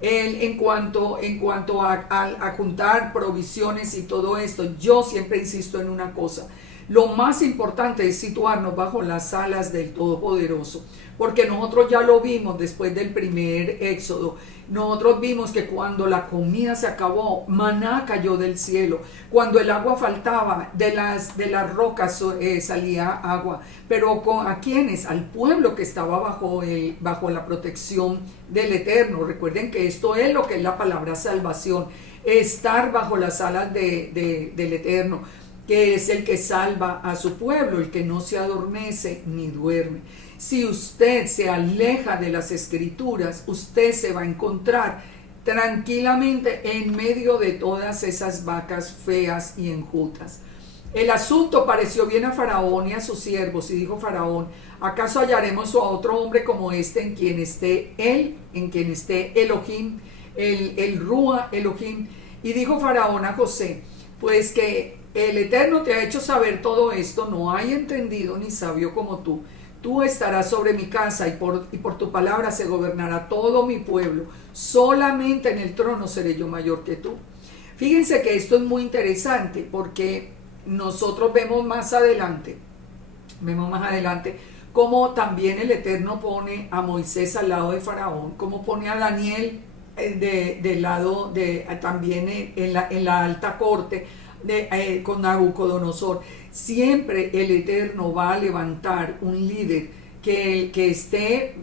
En cuanto a juntar provisiones y todo esto, yo siempre insisto en una cosa: Lo más importante es situarnos bajo las alas del Todopoderoso, porque nosotros ya lo vimos después del primer éxodo. Nosotros vimos que cuando la comida se acabó, maná cayó del cielo. Cuando el agua faltaba, de las rocas salía agua. Pero ¿a quiénes? Al pueblo que estaba bajo la protección del Eterno. Recuerden que esto es lo que es la palabra salvación. Estar bajo las alas del Eterno, que es el que salva a su pueblo, el que no se adormece ni duerme. Si usted se aleja de las escrituras, usted se va a encontrar tranquilamente en medio de todas esas vacas feas y enjutas. El asunto pareció bien a Faraón y a sus siervos, y dijo Faraón: ¿acaso hallaremos a otro hombre como este en quien esté él, en quien esté Elohim, el Rúa Elohim? Y dijo Faraón a José: pues que el Eterno te ha hecho saber todo esto, no hay entendido ni sabio como tú. Tú estarás sobre mi casa y por tu palabra se gobernará todo mi pueblo. Solamente en el trono seré yo mayor que tú. Fíjense que esto es muy interesante porque nosotros vemos más adelante cómo también el Eterno pone a Moisés al lado de Faraón, cómo pone a Daniel del lado también en la alta corte con Nabucodonosor. Siempre el Eterno va a levantar un líder que esté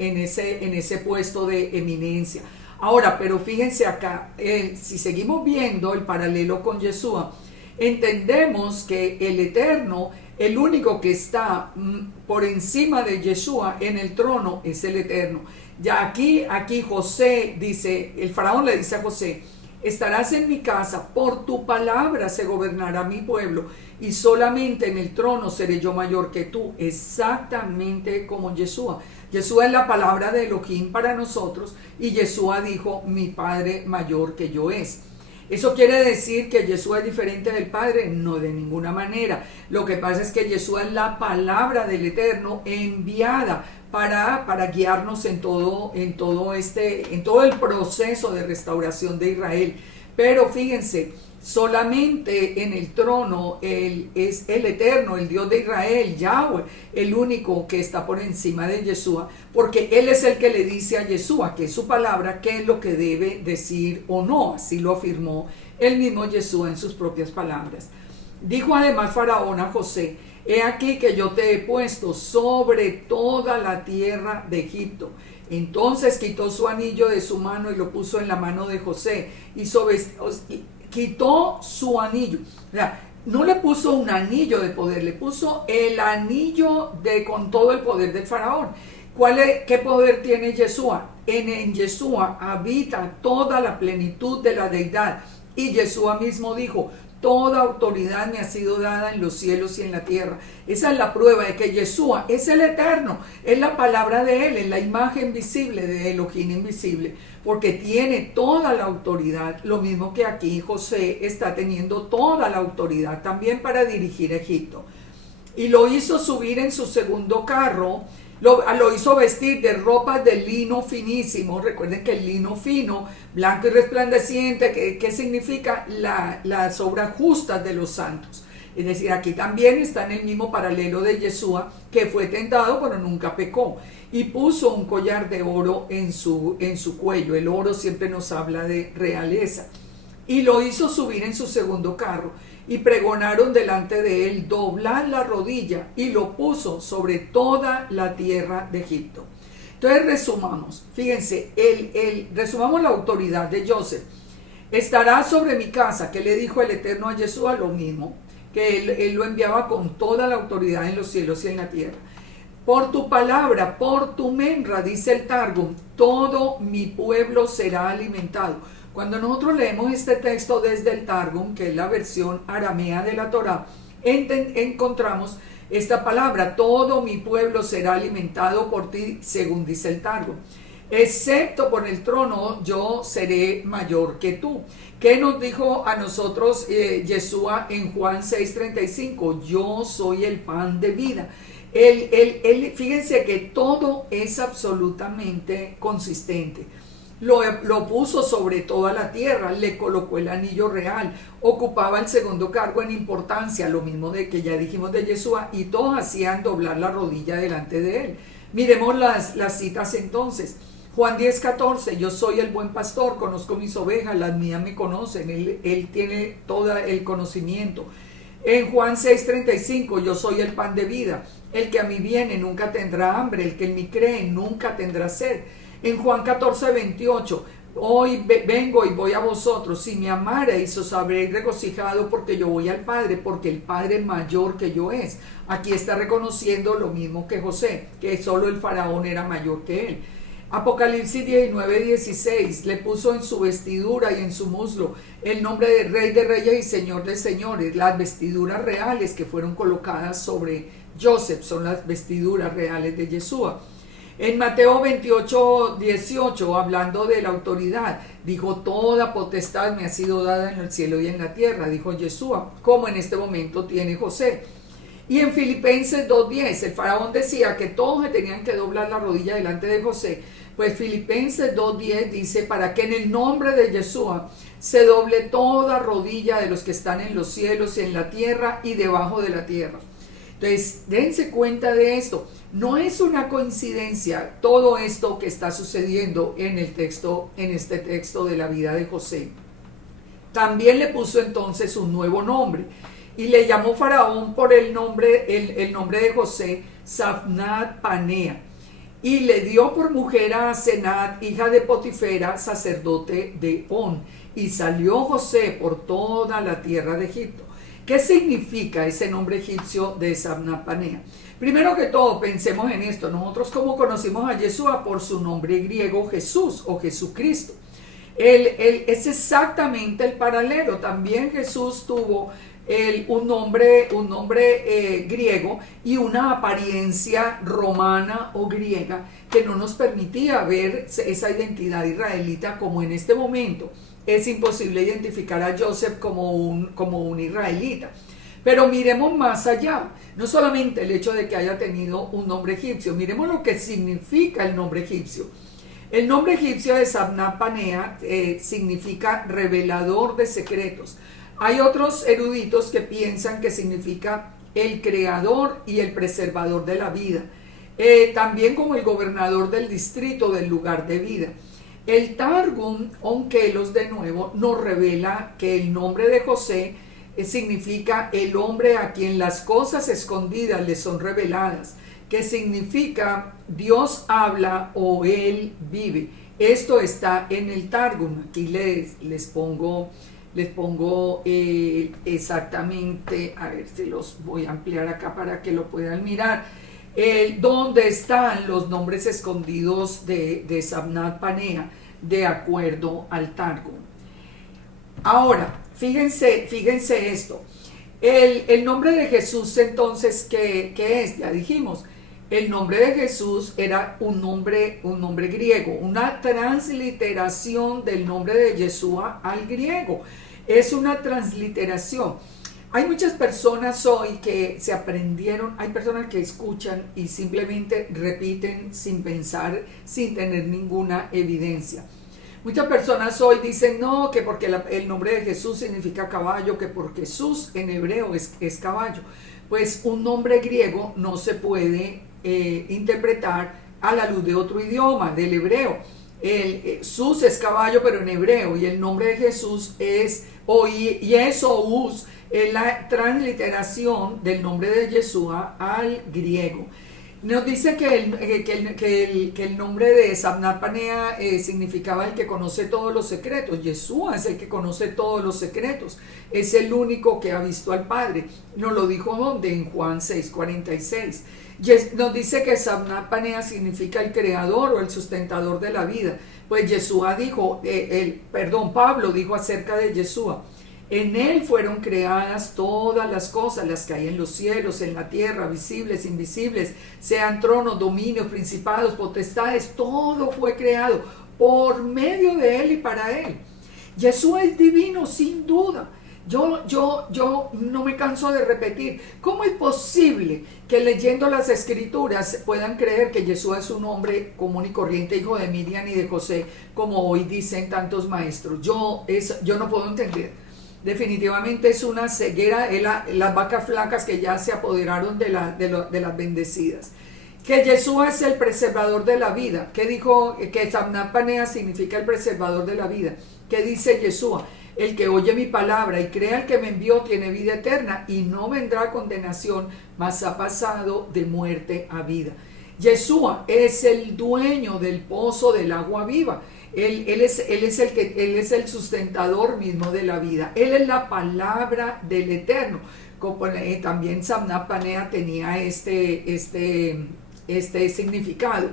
en ese puesto de eminencia. Ahora, pero fíjense acá, si seguimos viendo el paralelo con Yeshua, entendemos que el Eterno, el único que está por encima de Yeshua en el trono, es el Eterno. Ya aquí José dice, el faraón le dice a José: estarás en mi casa, por tu palabra se gobernará mi pueblo, y solamente en el trono seré yo mayor que tú. Exactamente como Yeshua. Yeshua es la palabra de Elohim para nosotros, y Yeshua dijo: mi Padre mayor que yo es. ¿Eso quiere decir que Yeshua es diferente del Padre? No, de ninguna manera. Lo que pasa es que Yeshua es la palabra del Eterno enviada para guiarnos en todo el proceso de restauración de Israel. Pero fíjense, solamente en el trono es el Eterno, el Dios de Israel, Yahweh, el único que está por encima de Yeshua, porque Él es el que le dice a Yeshua, que es su palabra, qué es lo que debe decir o no. Así lo afirmó el mismo Yeshua en sus propias palabras. Dijo además Faraón a José: he aquí que yo te he puesto sobre toda la tierra de Egipto. Entonces quitó su anillo de su mano y lo puso en la mano de José. Quitó su anillo. O sea, no le puso un anillo de poder, le puso el anillo con todo el poder del faraón. ¿Qué poder tiene Yeshua? En Yeshua habita toda la plenitud de la deidad. Y Yeshua mismo dijo: toda autoridad me ha sido dada en los cielos y en la tierra. Esa es la prueba de que Yeshua es el Eterno, es la palabra de Él, es la imagen visible de Elohim invisible, porque tiene toda la autoridad, lo mismo que aquí José está teniendo toda la autoridad también para dirigir Egipto. Y lo hizo subir en su segundo carro, lo hizo vestir de ropas de lino finísimo. Recuerden que el lino fino, blanco y resplandeciente, ¿qué significa? Las obras justas de los santos. Es decir, aquí también está en el mismo paralelo de Yeshua, que fue tentado pero nunca pecó. Y puso un collar de oro en su cuello. El oro siempre nos habla de realeza. Y lo hizo subir en su segundo carro. Y pregonaron delante de él: doblar la rodilla, y lo puso sobre toda la tierra de Egipto. Entonces resumamos, fíjense, resumamos la autoridad de Joseph. Estará sobre mi casa, que le dijo el Eterno a Yeshua, lo mismo, que él lo enviaba con toda la autoridad en los cielos y en la tierra. Por tu palabra, por tu menra, dice el Targum, todo mi pueblo será alimentado. Cuando nosotros leemos este texto desde el Targum, que es la versión aramea de la Torá, encontramos esta palabra: todo mi pueblo será alimentado por ti, según dice el Targum. Excepto por el trono, yo seré mayor que tú. ¿Qué nos dijo a nosotros Yeshua en Juan 6:35? Yo soy el pan de vida. Fíjense que todo es absolutamente consistente. lo puso sobre toda la tierra, le colocó el anillo real, ocupaba el segundo cargo en importancia, lo mismo de que ya dijimos de Yeshua, y todos hacían doblar la rodilla delante de él. Miremos las citas entonces. Juan 10:14, yo soy el buen pastor, conozco mis ovejas, las mías me conocen, él tiene todo el conocimiento. En Juan 6:35, yo soy el pan de vida, el que a mí viene nunca tendrá hambre, el que en mí cree nunca tendrá sed. En Juan 14:28, hoy vengo y voy a vosotros, si me amareis os habréis regocijado porque yo voy al Padre, porque el Padre mayor que yo es. Aquí está reconociendo lo mismo que José, que solo el faraón era mayor que él. Apocalipsis 19:16, le puso en su vestidura y en su muslo el nombre de Rey de Reyes y Señor de Señores. Las vestiduras reales que fueron colocadas sobre Joseph son las vestiduras reales de Yeshua. En Mateo 28:18, hablando de la autoridad, dijo, toda potestad me ha sido dada en el cielo y en la tierra, dijo Yeshua, como en este momento tiene José. Y en Filipenses 2:10, el faraón decía que todos se tenían que doblar la rodilla delante de José. Pues Filipenses 2:10 dice, para que en el nombre de Yeshua se doble toda rodilla de los que están en los cielos, en la tierra y debajo de la tierra. Entonces, dense cuenta de esto. No es una coincidencia todo esto que está sucediendo en el texto, en este texto de la vida de José. También le puso entonces un nuevo nombre y le llamó Faraón por el nombre de José, Safnat Panea, y le dio por mujer a Asenat, hija de Potifera, sacerdote de On, y salió José por toda la tierra de Egipto. ¿Qué significa ese nombre egipcio de Safnat Panea? Primero que todo, pensemos en esto. Nosotros como conocimos a Yeshua por su nombre griego Jesús o Jesucristo. Es exactamente el paralelo. También Jesús tuvo un nombre griego y una apariencia romana o griega que no nos permitía ver esa identidad israelita como en este momento. Es imposible identificar a Joseph como un israelita. Pero miremos más allá, no solamente el hecho de que haya tenido un nombre egipcio, miremos lo que significa el nombre egipcio. El nombre egipcio de Safnat Panea significa revelador de secretos. Hay otros eruditos que piensan que significa el creador y el preservador de la vida, también como el gobernador del distrito del lugar de vida. El Targum Onkelos de nuevo nos revela que el nombre de José significa el hombre a quien las cosas escondidas le son reveladas, que significa Dios habla o él vive. Esto está en el Targum. Aquí les pongo exactamente, a ver si los voy a ampliar acá para que lo puedan mirar, dónde están los nombres escondidos de Safnat Panea de acuerdo al Targum. Ahora, fíjense esto. El nombre de Jesús entonces, ¿qué es? Ya dijimos, el nombre de Jesús era un nombre griego, una transliteración del nombre de Yeshua al griego. Es una transliteración. Hay muchas personas hoy que se aprendieron, hay personas que escuchan y simplemente repiten sin pensar, sin tener ninguna evidencia. Muchas personas hoy dicen, no, que porque el nombre de Jesús significa caballo, que por Jesús en hebreo es caballo. Pues un nombre griego no se puede interpretar a la luz de otro idioma, del hebreo. Sus es caballo, pero en hebreo, y el nombre de Jesús es Yesous, es la transliteración del nombre de Yeshua al griego. Nos dice que el nombre de Safnat Panea significaba el que conoce todos los secretos. Yeshua es el que conoce todos los secretos. Es el único que ha visto al Padre. Nos lo dijo ¿dónde? En Juan 6:46. Nos dice que Safnat Panea significa el creador o el sustentador de la vida. Pues Yeshua dijo, Pablo dijo acerca de Yeshua, en él fueron creadas todas las cosas, las que hay en los cielos, en la tierra, visibles, invisibles, sean tronos, dominios, principados, potestades, todo fue creado por medio de él y para él. Yeshua es divino, sin duda. Yo no me canso de repetir, ¿cómo es posible que leyendo las escrituras puedan creer que Yeshua es un hombre común y corriente, hijo de Miriam y de José, como hoy dicen tantos maestros? Yo no puedo entender. Definitivamente es una ceguera, las vacas flacas que ya se apoderaron de las bendecidas. Que Yeshua es el preservador de la vida. ¿Qué dijo? Que Samnat Panea significa el preservador de la vida. ¿Qué dice Yeshua? El que oye mi palabra y crea el que me envió tiene vida eterna y no vendrá a condenación, mas ha pasado de muerte a vida. Yeshua es el dueño del pozo del agua viva. Él es el sustentador mismo de la vida. Él es la palabra del Eterno. Como, también Samnat Panea tenía este significado.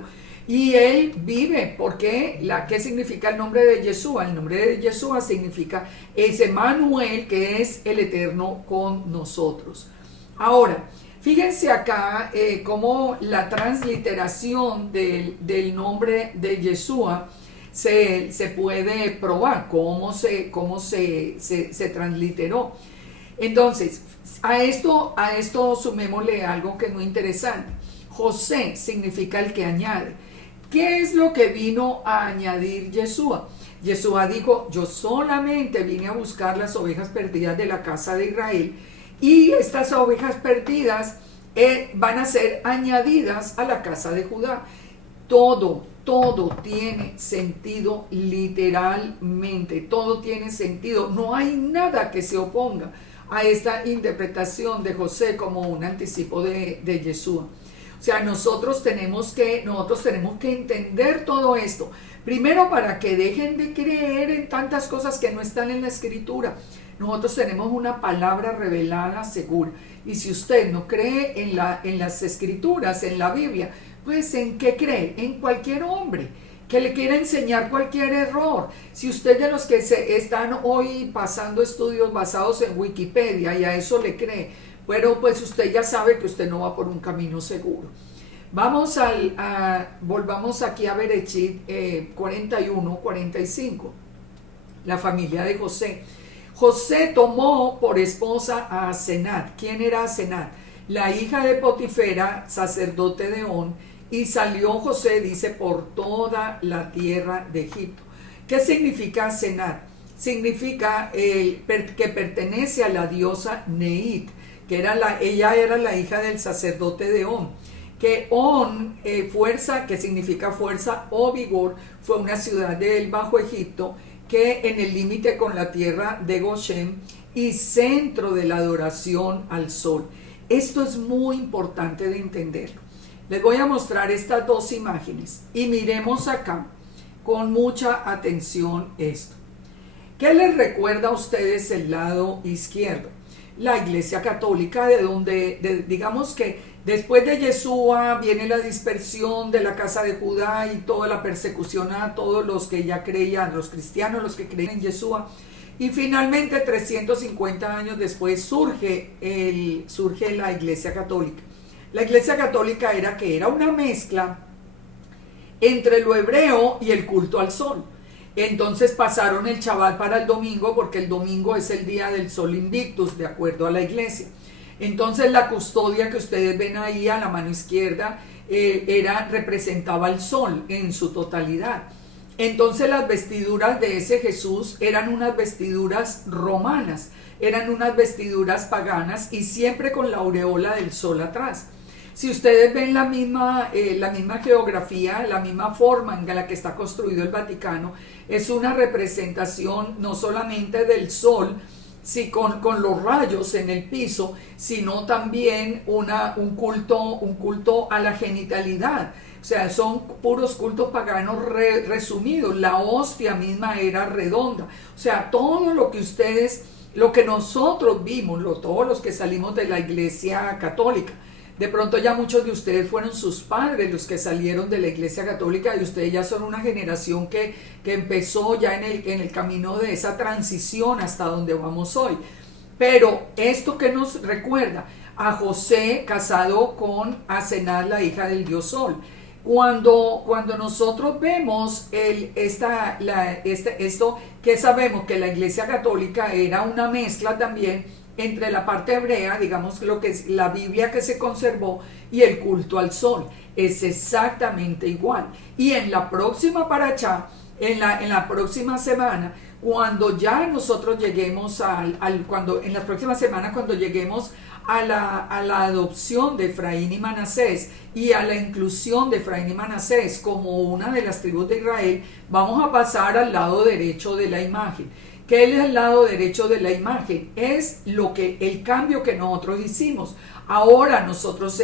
Y él vive, porque ¿qué significa el nombre de Yeshua? El nombre de Yeshua significa es Emmanuel, que es el Eterno con nosotros. Ahora, fíjense acá cómo la transliteración del nombre de Yeshua se puede probar, cómo se transliteró. Entonces, a esto sumémosle algo que es muy interesante. José significa el que añade. ¿Qué es lo que vino a añadir Yeshua? Yeshua dijo, yo solamente vine a buscar las ovejas perdidas de la casa de Israel, y estas ovejas perdidas van a ser añadidas a la casa de Judá. Todo tiene sentido literalmente, todo tiene sentido. No hay nada que se oponga a esta interpretación de José como un anticipo de Yeshua. O sea, nosotros tenemos que entender todo esto. Primero, para que dejen de creer en tantas cosas que no están en la escritura. Nosotros tenemos una palabra revelada segura. Y si usted no cree en las escrituras, en la Biblia, pues ¿en qué cree? En cualquier hombre que le quiera enseñar cualquier error. Si usted de los que están hoy pasando estudios basados en Wikipedia y a eso le cree, bueno, pues usted ya sabe que usted no va por un camino seguro. Volvamos aquí a Bereshit 41-45, la familia de José. José tomó por esposa a Asenat. ¿Quién era Asenat? La hija de Potifera, sacerdote de On, y salió José, dice, por toda la tierra de Egipto. ¿Qué significa Asenat? Significa que pertenece a la diosa Neit, que ella era la hija del sacerdote de On. Que On, fuerza, que significa fuerza o vigor, fue una ciudad del Bajo Egipto, que en el límite con la tierra de Goshen y centro de la adoración al sol. Esto es muy importante de entenderlo. Les voy a mostrar estas dos imágenes y miremos acá con mucha atención esto. ¿Qué les recuerda a ustedes el lado izquierdo? La Iglesia Católica, digamos que después de Yeshua viene la dispersión de la casa de Judá y toda la persecución a todos los que ya creían, los cristianos, los que creían en Yeshua. Y finalmente 350 años después surge la Iglesia Católica. La Iglesia Católica era una mezcla entre lo hebreo y el culto al sol. Entonces pasaron el Shabbat para el domingo, porque el domingo es el día del sol invictus, de acuerdo a la iglesia. Entonces la custodia que ustedes ven ahí a la mano izquierda representaba el sol en su totalidad. Entonces las vestiduras de ese Jesús eran unas vestiduras romanas, eran unas vestiduras paganas y siempre con la aureola del sol atrás. Si ustedes ven la misma geografía, la misma forma en la que está construido el Vaticano, es una representación no solamente del sol, sí, con los rayos en el piso, sino también un culto a la genitalidad. O sea, son puros cultos paganos resumidos. La hostia misma era redonda. O sea, todo lo que nosotros vimos, todos los que salimos de la Iglesia Católica, de pronto ya muchos de ustedes fueron sus padres los que salieron de la Iglesia Católica y ustedes ya son una generación que empezó ya en el camino de esa transición hasta donde vamos hoy. Pero esto que nos recuerda a José casado con Asenat, la hija del dios Sol. Cuando nosotros vemos esto, que sabemos que la Iglesia Católica era una mezcla también entre la parte hebrea, digamos lo que es la Biblia que se conservó, y el culto al sol. Es exactamente igual. Y en la próxima paracha, en la próxima semana, cuando ya nosotros lleguemos en la próxima semana, cuando lleguemos a la adopción de Efraín y Manasés y a la inclusión de Efraín y Manasés como una de las tribus de Israel, vamos a pasar al lado derecho de la imagen. ¿Qué es el lado derecho de la imagen? Es el cambio que nosotros hicimos. Ahora nosotros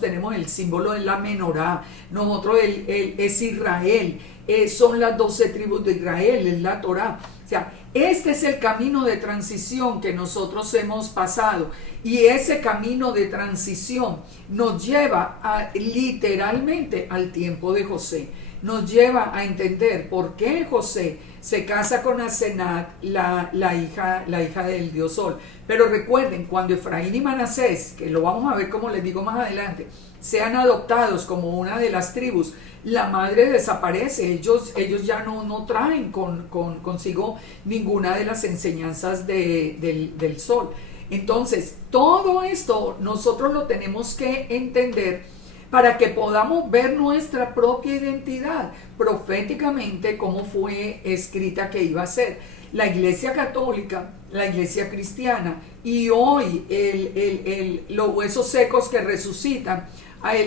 tenemos el símbolo de la menorá, nosotros es Israel, son las 12 tribus de Israel, es la Torá. O sea, este es el camino de transición que nosotros hemos pasado, y ese camino de transición nos lleva literalmente al tiempo de José. Nos lleva a entender por qué José se casa con Asenat, la hija del dios Sol. Pero recuerden, cuando Efraín y Manasés, que lo vamos a ver como les digo más adelante, sean adoptados como una de las tribus, la madre desaparece. Ellos ya no traen consigo ninguna de las enseñanzas del Sol. Entonces, todo esto nosotros lo tenemos que entender para que podamos ver nuestra propia identidad proféticamente, cómo fue escrita que iba a ser. La Iglesia Católica, la Iglesia Cristiana, y hoy los huesos secos que resucitan,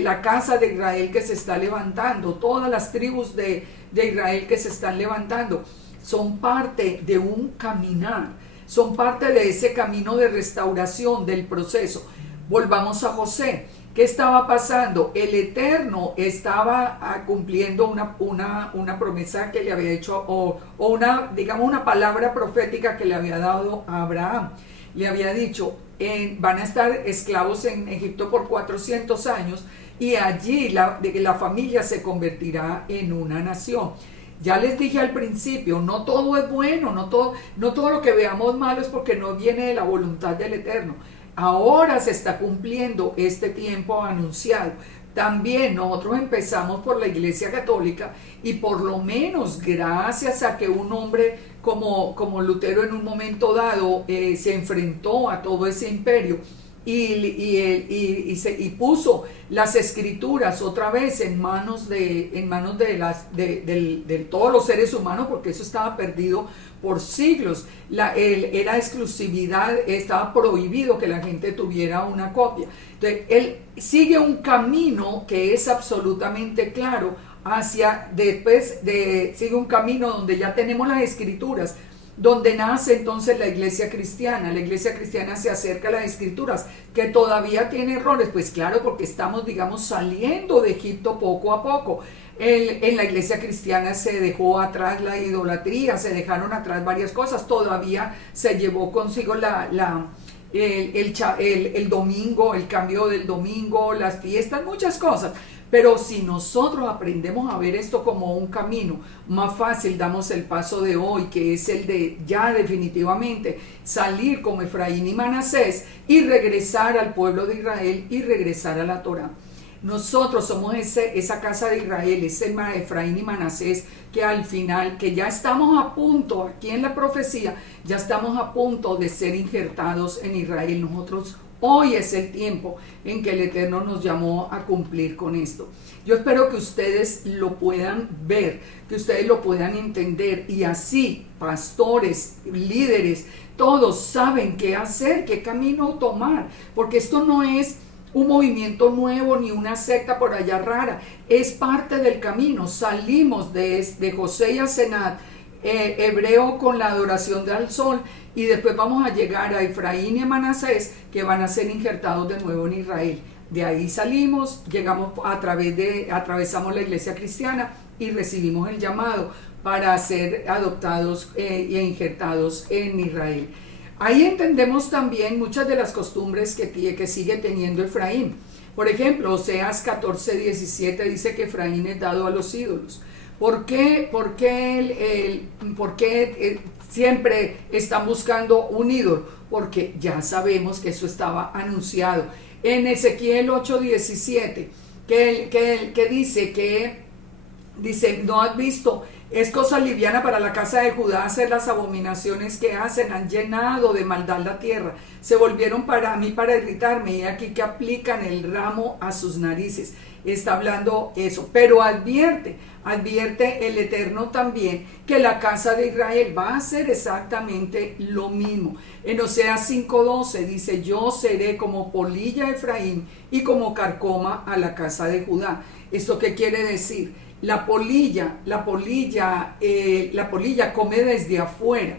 la casa de Israel que se está levantando, todas las tribus de Israel que se están levantando, son parte de un caminar, son parte de ese camino de restauración del proceso. Volvamos a José. ¿Qué estaba pasando? El Eterno estaba cumpliendo una promesa que le había hecho, o una palabra profética que le había dado a Abraham. Le había dicho, van a estar esclavos en Egipto por 400 años, y allí la familia se convertirá en una nación. Ya les dije al principio, no todo es bueno, no todo lo que veamos malo es porque no viene de la voluntad del Eterno. Ahora se está cumpliendo este tiempo anunciado. También nosotros empezamos por la Iglesia Católica, y por lo menos gracias a que un hombre como Lutero en un momento dado se enfrentó a todo ese imperio y puso las escrituras otra vez en manos de todos los seres humanos, porque eso estaba perdido por siglos. Era exclusividad, estaba prohibido que la gente tuviera una copia. Entonces, él sigue un camino que es absolutamente claro sigue un camino donde ya tenemos las escrituras, donde nace entonces la Iglesia Cristiana. La Iglesia Cristiana se acerca a las escrituras, que todavía tiene errores, pues claro, porque estamos, saliendo de Egipto poco a poco. En la Iglesia Cristiana se dejó atrás la idolatría, se dejaron atrás varias cosas, todavía se llevó consigo el domingo, el cambio del domingo, las fiestas, muchas cosas. Pero si nosotros aprendemos a ver esto como un camino, más fácil damos el paso de hoy, que es el de ya definitivamente salir como Efraín y Manasés y regresar al pueblo de Israel y regresar a la Torá. Nosotros somos esa casa de Israel, ese Efraín y Manasés, que al final, que ya estamos a punto, aquí en la profecía, ya estamos a punto de ser injertados en Israel. Nosotros hoy es el tiempo en que el Eterno nos llamó a cumplir con esto. Yo espero que ustedes lo puedan ver, que ustedes lo puedan entender, y así pastores, líderes, todos saben qué hacer, qué camino tomar, porque esto no es un movimiento nuevo ni una secta por allá rara, es parte del camino. Salimos de José y Asenat, hebreo con la adoración al sol, y después vamos a llegar a Efraín y a Manasés, que van a ser injertados de nuevo en Israel. De ahí salimos, llegamos atravesamos la Iglesia Cristiana y recibimos el llamado para ser adoptados e injertados en Israel. Ahí entendemos también muchas de las costumbres que sigue teniendo Efraín. Por ejemplo, Oseas 14:17 dice que Efraín es dado a los ídolos. ¿Por qué siempre están buscando un ídolo? Porque ya sabemos que eso estaba anunciado. En Ezequiel 8:17 que dice, ¿no has visto? Es cosa liviana para la casa de Judá hacer las abominaciones que hacen, han llenado de maldad la tierra, se volvieron para mí para irritarme, y aquí que aplican el ramo a sus narices. Está hablando eso, pero advierte el Eterno también que la casa de Israel va a hacer exactamente lo mismo. En Oseas 5:12 dice, yo seré como polilla a Efraín y como carcoma a la casa de Judá. ¿Esto qué quiere decir? La polilla come desde afuera.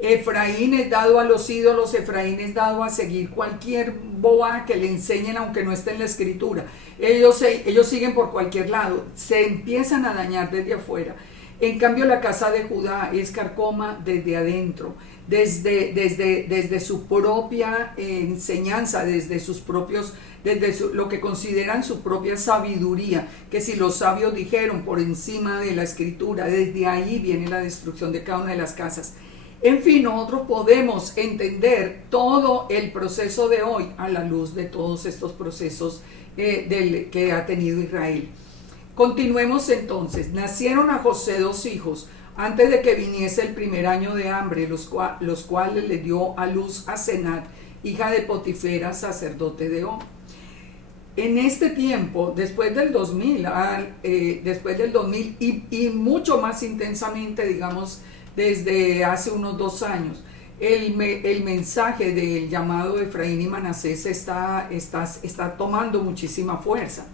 Efraín es dado a los ídolos, Efraín es dado a seguir cualquier boba que le enseñen, aunque no esté en la escritura. Ellos siguen por cualquier lado, se empiezan a dañar desde afuera. En cambio, la casa de Judá es carcoma desde adentro, desde su propia enseñanza, lo que consideran su propia sabiduría, que si los sabios dijeron por encima de la escritura, desde ahí viene la destrucción de cada una de las casas. En fin, nosotros podemos entender todo el proceso de hoy a la luz de todos estos procesos que ha tenido Israel. Continuemos entonces. Nacieron a José 2 hijos antes de que viniese el primer año de hambre, los cuales le dio a luz a Senat, hija de Potifera, sacerdote de On. En este tiempo, después del 2000 y mucho más intensamente, digamos, desde hace unos 2 años, el mensaje del llamado de Efraín y Manasés está tomando muchísima fuerza.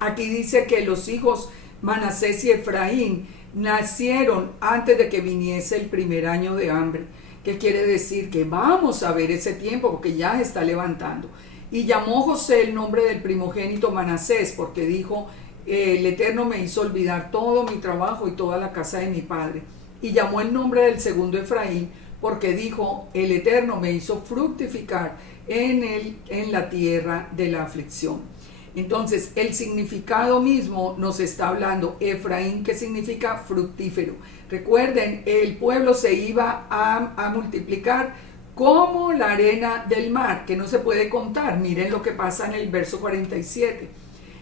Aquí dice que los hijos Manasés y Efraín nacieron antes de que viniese el primer año de hambre. ¿Qué quiere decir? Que vamos a ver ese tiempo porque ya se está levantando. Y llamó José el nombre del primogénito Manasés, porque dijo, el Eterno me hizo olvidar todo mi trabajo y toda la casa de mi padre. Y llamó el nombre del segundo Efraín, porque dijo, el Eterno me hizo fructificar en la tierra de la aflicción. Entonces, el significado mismo nos está hablando. Efraín, que significa fructífero. Recuerden, el pueblo se iba a multiplicar como la arena del mar, que no se puede contar. Miren lo que pasa en el verso 47.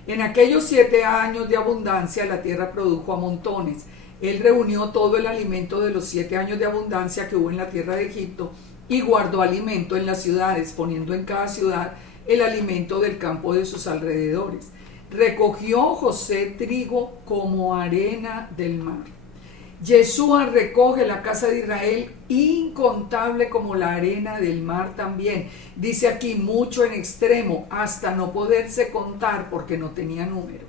En aquellos 7 años de abundancia, la tierra produjo a montones. Él reunió todo el alimento de los 7 años de abundancia que hubo en la tierra de Egipto y guardó alimento en las ciudades, poniendo en cada ciudad el alimento del campo de sus alrededores. Recogió José trigo como arena del mar. Yeshua recoge la casa de Israel incontable como la arena del mar también. Dice aquí mucho en extremo, hasta no poderse contar porque no tenía número.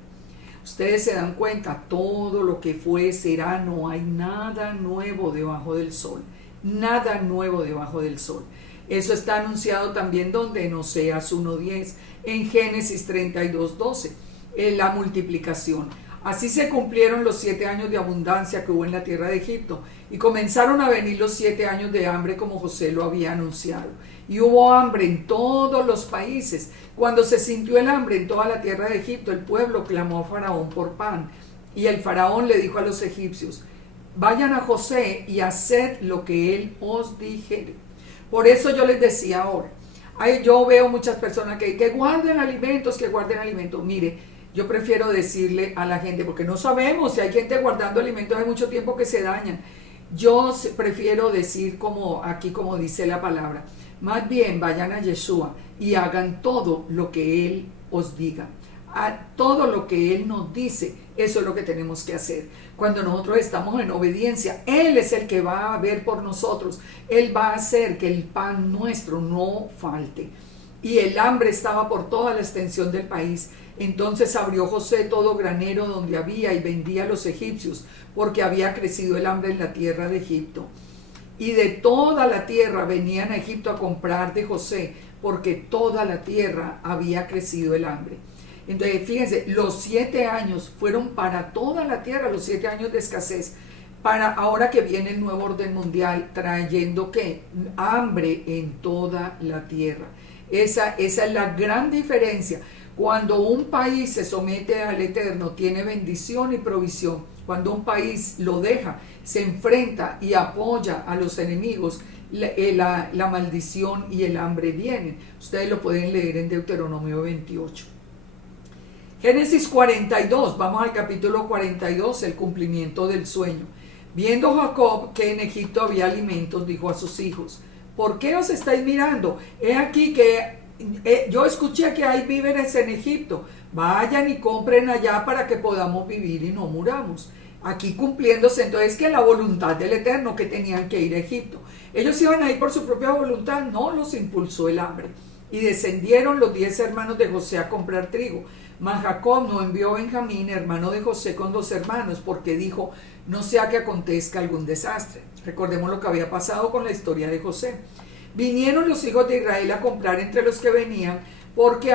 Ustedes se dan cuenta, todo lo que fue será, no hay nada nuevo debajo del sol. Nada nuevo debajo del sol. Eso está anunciado también donde en Oseas 1:10, en Génesis 32:12, en la multiplicación. Así se cumplieron los 7 años de abundancia que hubo en la tierra de Egipto, y comenzaron a venir los 7 años de hambre como José lo había anunciado. Y hubo hambre en todos los países. Cuando se sintió el hambre en toda la tierra de Egipto, el pueblo clamó a Faraón por pan. Y el Faraón le dijo a los egipcios, vayan a José y haced lo que él os dijere. Por eso yo les decía ahora, yo veo muchas personas que guarden alimentos, Mire, yo prefiero decirle a la gente, porque no sabemos si hay gente guardando alimentos hace mucho tiempo que se dañan. Yo prefiero decir como dice la palabra, más bien vayan a Yeshua y hagan todo lo que Él os diga. A todo lo que Él nos dice, eso es lo que tenemos que hacer. Cuando nosotros estamos en obediencia, Él es el que va a ver por nosotros. Él va a hacer que el pan nuestro no falte. Y el hambre estaba por toda la extensión del país. Entonces abrió José todo granero donde había y vendía a los egipcios, porque había crecido el hambre en la tierra de Egipto. Y de toda la tierra venían a Egipto a comprar de José, porque toda la tierra había crecido el hambre. Entonces, fíjense, los 7 años fueron para toda la tierra, los 7 años de escasez, para ahora que viene el nuevo orden mundial, trayendo ¿qué? Hambre en toda la tierra. Esa es la gran diferencia. Cuando un país se somete al Eterno, tiene bendición y provisión. Cuando un país lo deja, se enfrenta y apoya a los enemigos, la maldición y el hambre vienen. Ustedes lo pueden leer en Deuteronomio 28. Génesis 42, vamos al capítulo 42, el cumplimiento del sueño. Viendo Jacob que en Egipto había alimentos, dijo a sus hijos: ¿por qué os estáis mirando? He aquí que yo escuché que hay víveres en Egipto. Vayan y compren allá para que podamos vivir y no muramos. Aquí cumpliéndose entonces que la voluntad del Eterno, que tenían que ir a Egipto. Ellos iban a ir por su propia voluntad, no los impulsó el hambre. Y descendieron los 10 hermanos de José a comprar trigo. Mas Jacob no envió a Benjamín, hermano de José, con los hermanos, porque dijo: no sea que acontezca algún desastre. Recordemos lo que había pasado con la historia de José. Vinieron los hijos de Israel a comprar entre los que venían, porque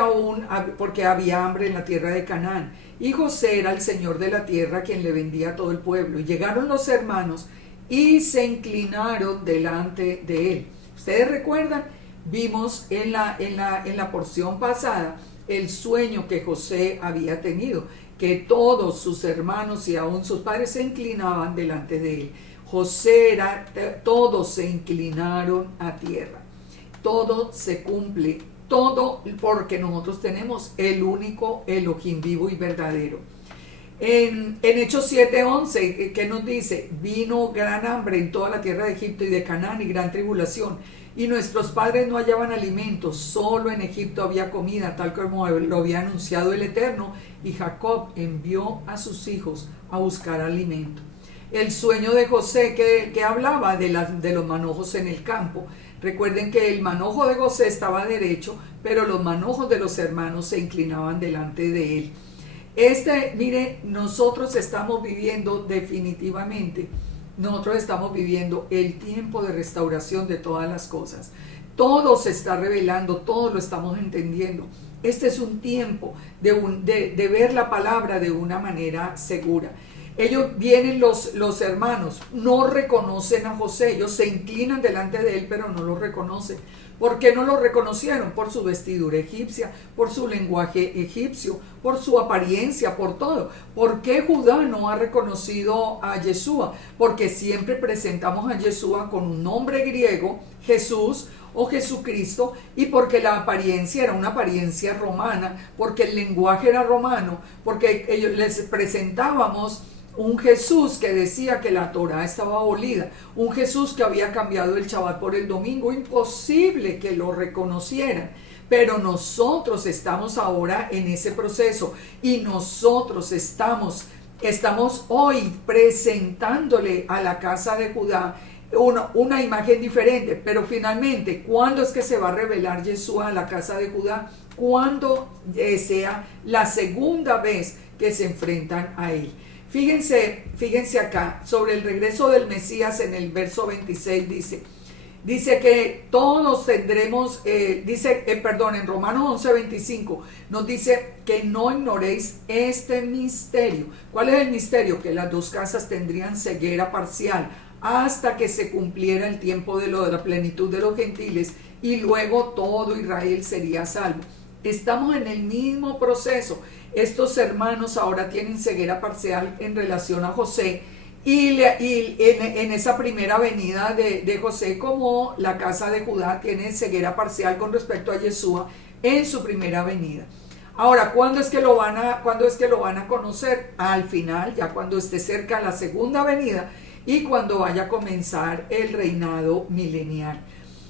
había hambre en la tierra de Canaán. Y José era el señor de la tierra, quien le vendía a todo el pueblo. Y llegaron los hermanos y se inclinaron delante de él. Ustedes recuerdan, vimos en la porción pasada el sueño que José había tenido, que todos sus hermanos y aún sus padres se inclinaban delante de él. José todos se inclinaron a tierra. Todo se cumple, todo, porque nosotros tenemos el único Elohim vivo y verdadero. En Hechos 7:11, ¿qué nos dice? Vino gran hambre en toda la tierra de Egipto y de Canaán, y gran tribulación, y nuestros padres no hallaban alimentos, solo en Egipto había comida, tal como lo había anunciado el Eterno, y Jacob envió a sus hijos a buscar alimento. El sueño de José que hablaba de los manojos en el campo. Recuerden que el manojo de José estaba derecho, pero los manojos de los hermanos se inclinaban delante de él. Mire, nosotros estamos viviendo definitivamente, nosotros estamos viviendo el tiempo de restauración de todas las cosas. Todo se está revelando, todo lo estamos entendiendo. Este es un tiempo de ver la palabra de una manera segura. Ellos vienen los hermanos, no reconocen a José, ellos se inclinan delante de él, pero no lo reconocen. ¿Por qué no lo reconocieron? Por su vestidura egipcia, por su lenguaje egipcio, por su apariencia, por todo. ¿Por qué Judá no ha reconocido a Yeshua? Porque siempre presentamos a Yeshua con un nombre griego, Jesús o Jesucristo, y porque la apariencia era una apariencia romana, porque el lenguaje era romano, porque ellos les presentábamos un Jesús que decía que la Torá estaba abolida, un Jesús que había cambiado el Shabbat por el domingo. Imposible que lo reconocieran. Pero nosotros estamos ahora en ese proceso, y nosotros estamos hoy presentándole a la casa de Judá una imagen diferente. Pero finalmente, ¿cuándo es que se va a revelar Yeshua a la casa de Judá? Cuando sea la segunda vez que se enfrentan a él. Fíjense acá, sobre el regreso del Mesías, en el verso 26 dice que todos tendremos, en Romanos 11:25 nos dice que no ignoréis este misterio. ¿Cuál es el misterio? Que las dos casas tendrían ceguera parcial hasta que se cumpliera el tiempo de la plenitud de los gentiles, y luego todo Israel sería salvo. Estamos en el mismo proceso. Estos hermanos ahora tienen ceguera parcial en relación a José, y en esa primera venida de José, como la casa de Judá tiene ceguera parcial con respecto a Yeshua en su primera venida. Ahora, ¿cuándo es que lo van a conocer? Al final, ya cuando esté cerca la segunda venida y cuando vaya a comenzar el reinado milenial.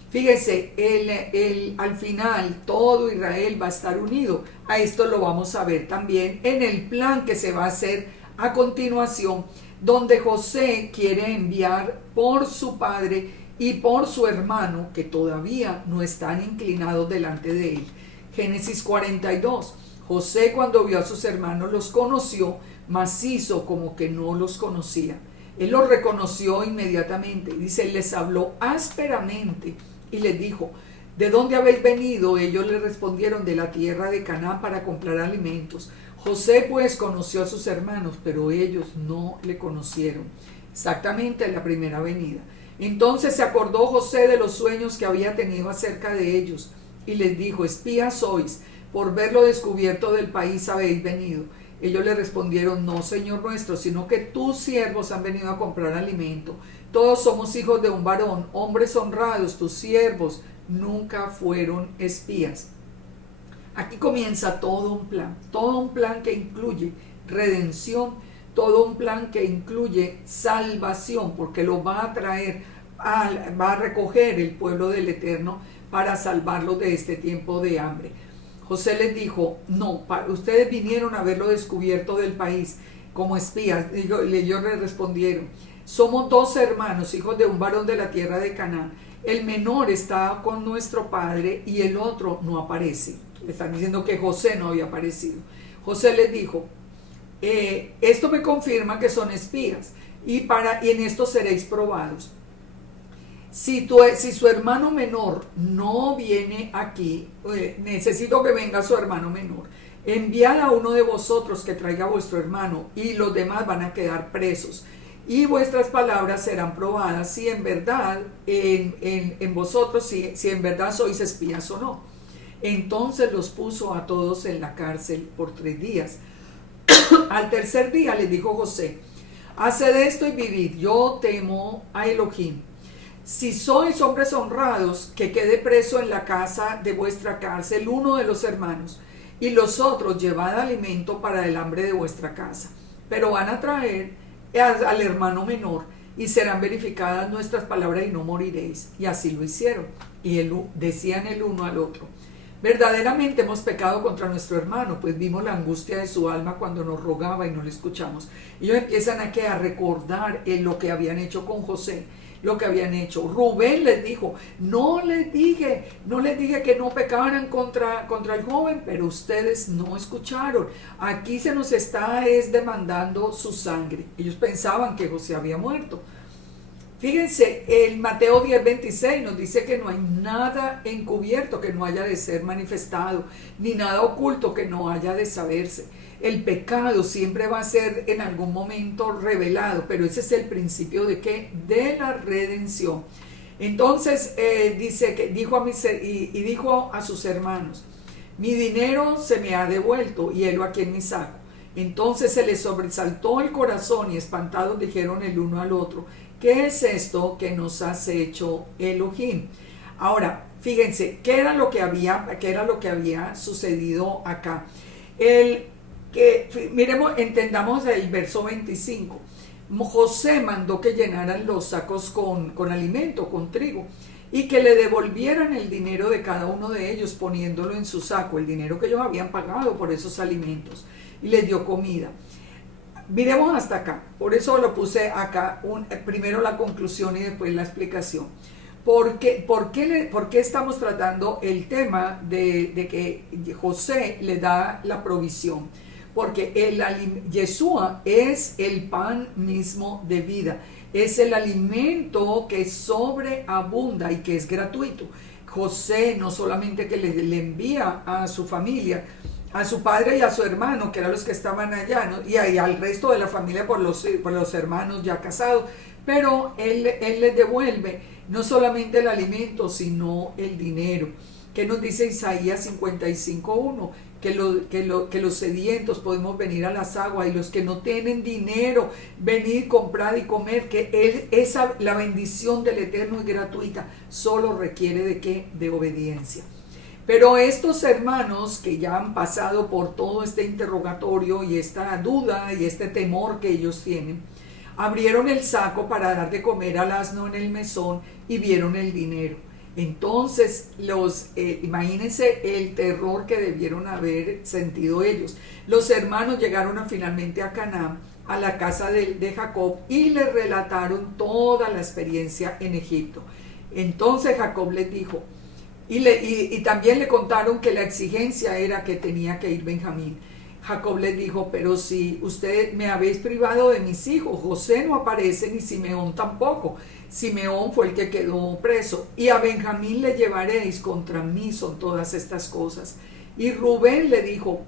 Fíjese, al final todo Israel va a estar unido. A esto lo vamos a ver también en el plan que se va a hacer a continuación, donde José quiere enviar por su padre y por su hermano, que todavía no están inclinados delante de él. Génesis 42. José, cuando vio a sus hermanos, los conoció, mas hizo como que no los conocía. Él los reconoció inmediatamente. Dice, les habló ásperamente y les dijo: ¿de dónde habéis venido? Ellos le respondieron: de la tierra de Canaán, para comprar alimentos. José pues conoció a sus hermanos, pero ellos no le conocieron. Exactamente en la primera venida. Entonces se acordó José de los sueños que había tenido acerca de ellos, y les dijo: espías sois, por ver lo descubierto del país habéis venido. Ellos le respondieron: no, Señor nuestro, sino que tus siervos han venido a comprar alimento. Todos somos hijos de un varón, hombres honrados, tus siervos nunca fueron espías. Aquí comienza todo un plan que incluye redención, todo un plan que incluye salvación, porque lo va a traer, va a recoger el pueblo del Eterno para salvarlos de este tiempo de hambre. José les dijo, no, ustedes vinieron a verlo descubierto del país como espías. Ellos le respondieron, somos 2 hermanos, hijos de un varón de la tierra de Canaán. El menor está con nuestro padre y el otro no aparece. Le están diciendo que José no había aparecido. José les dijo, esto me confirma que son espías y en esto seréis probados. Si su hermano menor no viene aquí, necesito que venga su hermano menor. Enviad a uno de vosotros que traiga a vuestro hermano y los demás van a quedar presos. Y vuestras palabras serán probadas si en verdad en vosotros, si en verdad sois espías o no. Entonces los puso a todos en la cárcel por 3 días. Al tercer día les dijo José, haced esto y vivid, yo temo a Elohim. Si sois hombres honrados, que quede preso en la casa de vuestra cárcel uno de los hermanos, y los otros llevad alimento para el hambre de vuestra casa. Pero van a traer al hermano menor, y serán verificadas nuestras palabras y no moriréis. Y así lo hicieron. Y decían el uno al otro, verdaderamente hemos pecado contra nuestro hermano, pues vimos la angustia de su alma cuando nos rogaba y no le escuchamos. Y ellos empiezan a recordar lo que habían hecho con José, lo que habían hecho. Rubén les dijo, no les dije que no pecaran contra el joven, pero ustedes no escucharon. Aquí se nos está demandando su sangre. Ellos pensaban que José había muerto. Fíjense, el Mateo 10:26 nos dice que no hay nada encubierto que no haya de ser manifestado, ni nada oculto que no haya de saberse. El pecado siempre va a ser en algún momento revelado, pero ese es el principio de ¿qué? De la redención. Entonces dice que dijo a sus hermanos, mi dinero se me ha devuelto y helo aquí en mi saco. Entonces se les sobresaltó el corazón y espantados dijeron el uno al otro, ¿qué es esto que nos has hecho, Elohim? Ahora, fíjense, ¿qué era lo que había sucedido acá? Entendamos el verso 25. José mandó que llenaran los sacos con alimento, con trigo, y que le devolvieran el dinero de cada uno de ellos poniéndolo en su saco, el dinero que ellos habían pagado por esos alimentos, y les dio comida. Miremos hasta acá, por eso lo puse acá, primero la conclusión y después la explicación. ¿Por qué estamos tratando el tema de que José le da la provisión? Porque Yeshua es el pan mismo de vida, es el alimento que sobreabunda y que es gratuito. José no solamente que le envía a su familia, a su padre y a su hermano, que eran los que estaban allá, ¿no? y al resto de la familia por los hermanos ya casados, pero él les devuelve no solamente el alimento, sino el dinero. ¿Qué nos dice Isaías 55:1? Que los sedientos podemos venir a las aguas y los que no tienen dinero, venir, comprar y comer, que la bendición del Eterno es gratuita, solo requiere ¿de qué? De obediencia. Pero estos hermanos que ya han pasado por todo este interrogatorio y esta duda y este temor que ellos tienen, abrieron el saco para dar de comer al asno en el mesón y vieron el dinero. Entonces, imagínense el terror que debieron haber sentido ellos. Los hermanos llegaron finalmente a Canaán, a la casa de Jacob, y le relataron toda la experiencia en Egipto. Entonces Jacob les dijo, y también le contaron que la exigencia era que tenía que ir Benjamín. Jacob les dijo, pero si ustedes me habéis privado de mis hijos, José no aparece ni Simeón tampoco. Simeón fue el que quedó preso, y a Benjamín le llevaréis, contra mí son todas estas cosas. Y Rubén le dijo,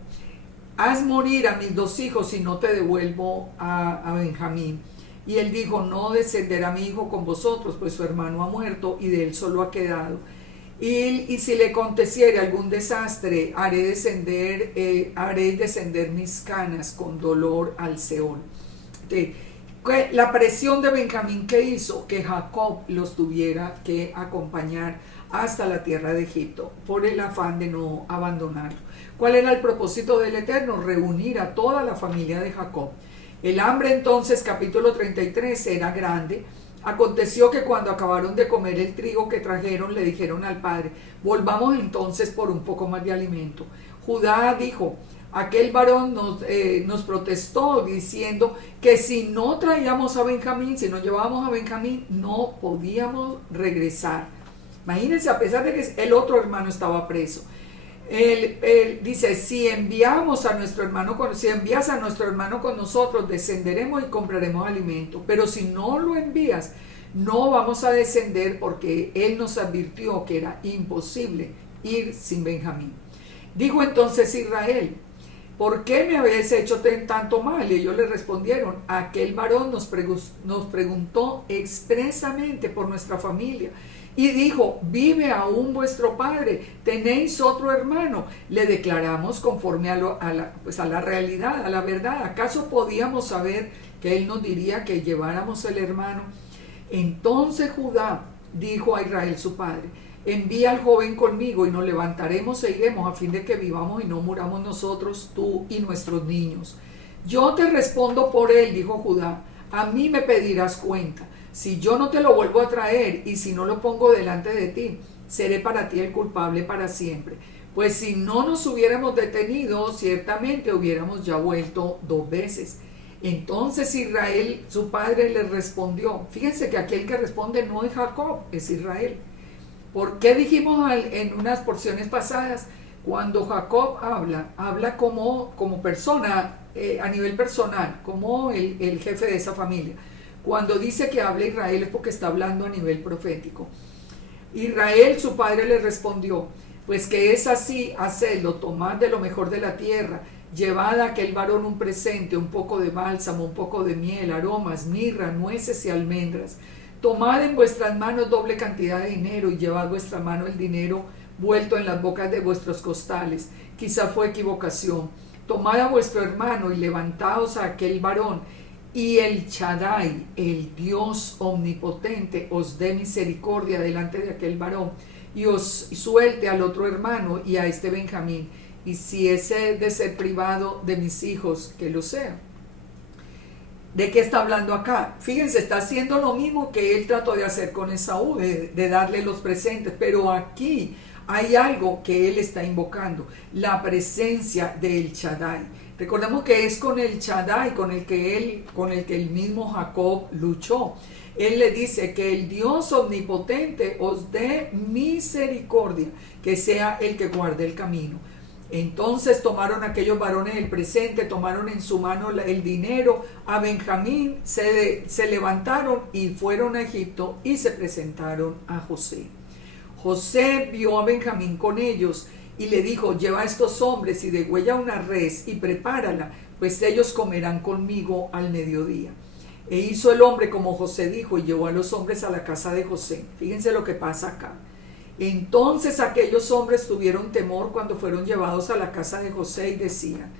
haz morir a mis 2 hijos y no te devuelvo a Benjamín. Y él dijo, no descenderá mi hijo con vosotros, pues su hermano ha muerto y de él solo ha quedado. Y si le aconteciere algún desastre, haré descender mis canas con dolor al Seol. Que la presión de Benjamín que hizo que Jacob los tuviera que acompañar hasta la tierra de Egipto por el afán de no abandonarlo. ¿Cuál era el propósito del Eterno? Reunir a toda la familia de Jacob. El hambre entonces, capítulo 33, era grande. Aconteció que cuando acabaron de comer el trigo que trajeron, le dijeron al padre: volvamos entonces por un poco más de alimento. Judá dijo: aquel varón nos protestó diciendo que si no traíamos a Benjamín, si no llevábamos a Benjamín, no podíamos regresar. Imagínense, a pesar de que el otro hermano estaba preso. Él dice: si enviamos a nuestro hermano si envías a nuestro hermano con nosotros, descenderemos y compraremos alimento. Pero si no lo envías, no vamos a descender, porque él nos advirtió que era imposible ir sin Benjamín. Dijo entonces Israel: ¿por qué me habéis hecho tanto mal? Y ellos le respondieron: aquel varón nos preguntó expresamente por nuestra familia y dijo: ¿vive aún vuestro padre? ¿Tenéis otro hermano? Le declaramos conforme a la realidad, a la verdad. ¿Acaso podíamos saber que él nos diría que lleváramos el hermano? Entonces Judá dijo a Israel su padre: envía al joven conmigo y nos levantaremos e iremos, a fin de que vivamos y no muramos nosotros, tú y nuestros niños. Yo te respondo por él, dijo Judá. A mí me pedirás cuenta. Si yo no te lo vuelvo a traer y si no lo pongo delante de ti, seré para ti el culpable para siempre. Pues si no nos hubiéramos detenido, ciertamente hubiéramos ya vuelto 2 veces. Entonces Israel, su padre, le respondió. Fíjense que aquí el que responde no es Jacob, es Israel. ¿Por qué dijimos en unas porciones pasadas? Cuando Jacob habla como persona, a nivel personal, como el jefe de esa familia. Cuando dice que habla Israel es porque está hablando a nivel profético. Israel, su padre, le respondió: pues que es así, hacedlo, tomad de lo mejor de la tierra, llevad a aquel varón un presente, un poco de bálsamo, un poco de miel, aromas, mirra, nueces y almendras. Tomad en vuestras manos doble cantidad de dinero y llevad vuestra mano el dinero vuelto en las bocas de vuestros costales. Quizá fue equivocación. Tomad a vuestro hermano y levantaos a aquel varón, y el Shaddai, el Dios omnipotente, os dé misericordia delante de aquel varón y os suelte al otro hermano y a este Benjamín. Y si ese de ser privado de mis hijos, que lo sea. ¿De qué está hablando acá? Fíjense, está haciendo lo mismo que él trató de hacer con Esaú, de darle los presentes, pero aquí hay algo que él está invocando: la presencia del Shaddai. Recordemos que es con el Shaddai con el que el mismo Jacob luchó. Él le dice que el Dios omnipotente os dé misericordia, que sea el que guarde el camino. Entonces tomaron aquellos varones el presente, tomaron en su mano el dinero, a Benjamín se levantaron y fueron a Egipto y se presentaron a José. José vio a Benjamín con ellos y le dijo: lleva a estos hombres y degüella una res y prepárala, pues ellos comerán conmigo al mediodía. E hizo el hombre como José dijo y llevó a los hombres a la casa de José. Fíjense lo que pasa acá. Entonces aquellos hombres tuvieron temor cuando fueron llevados a la casa de José y decían: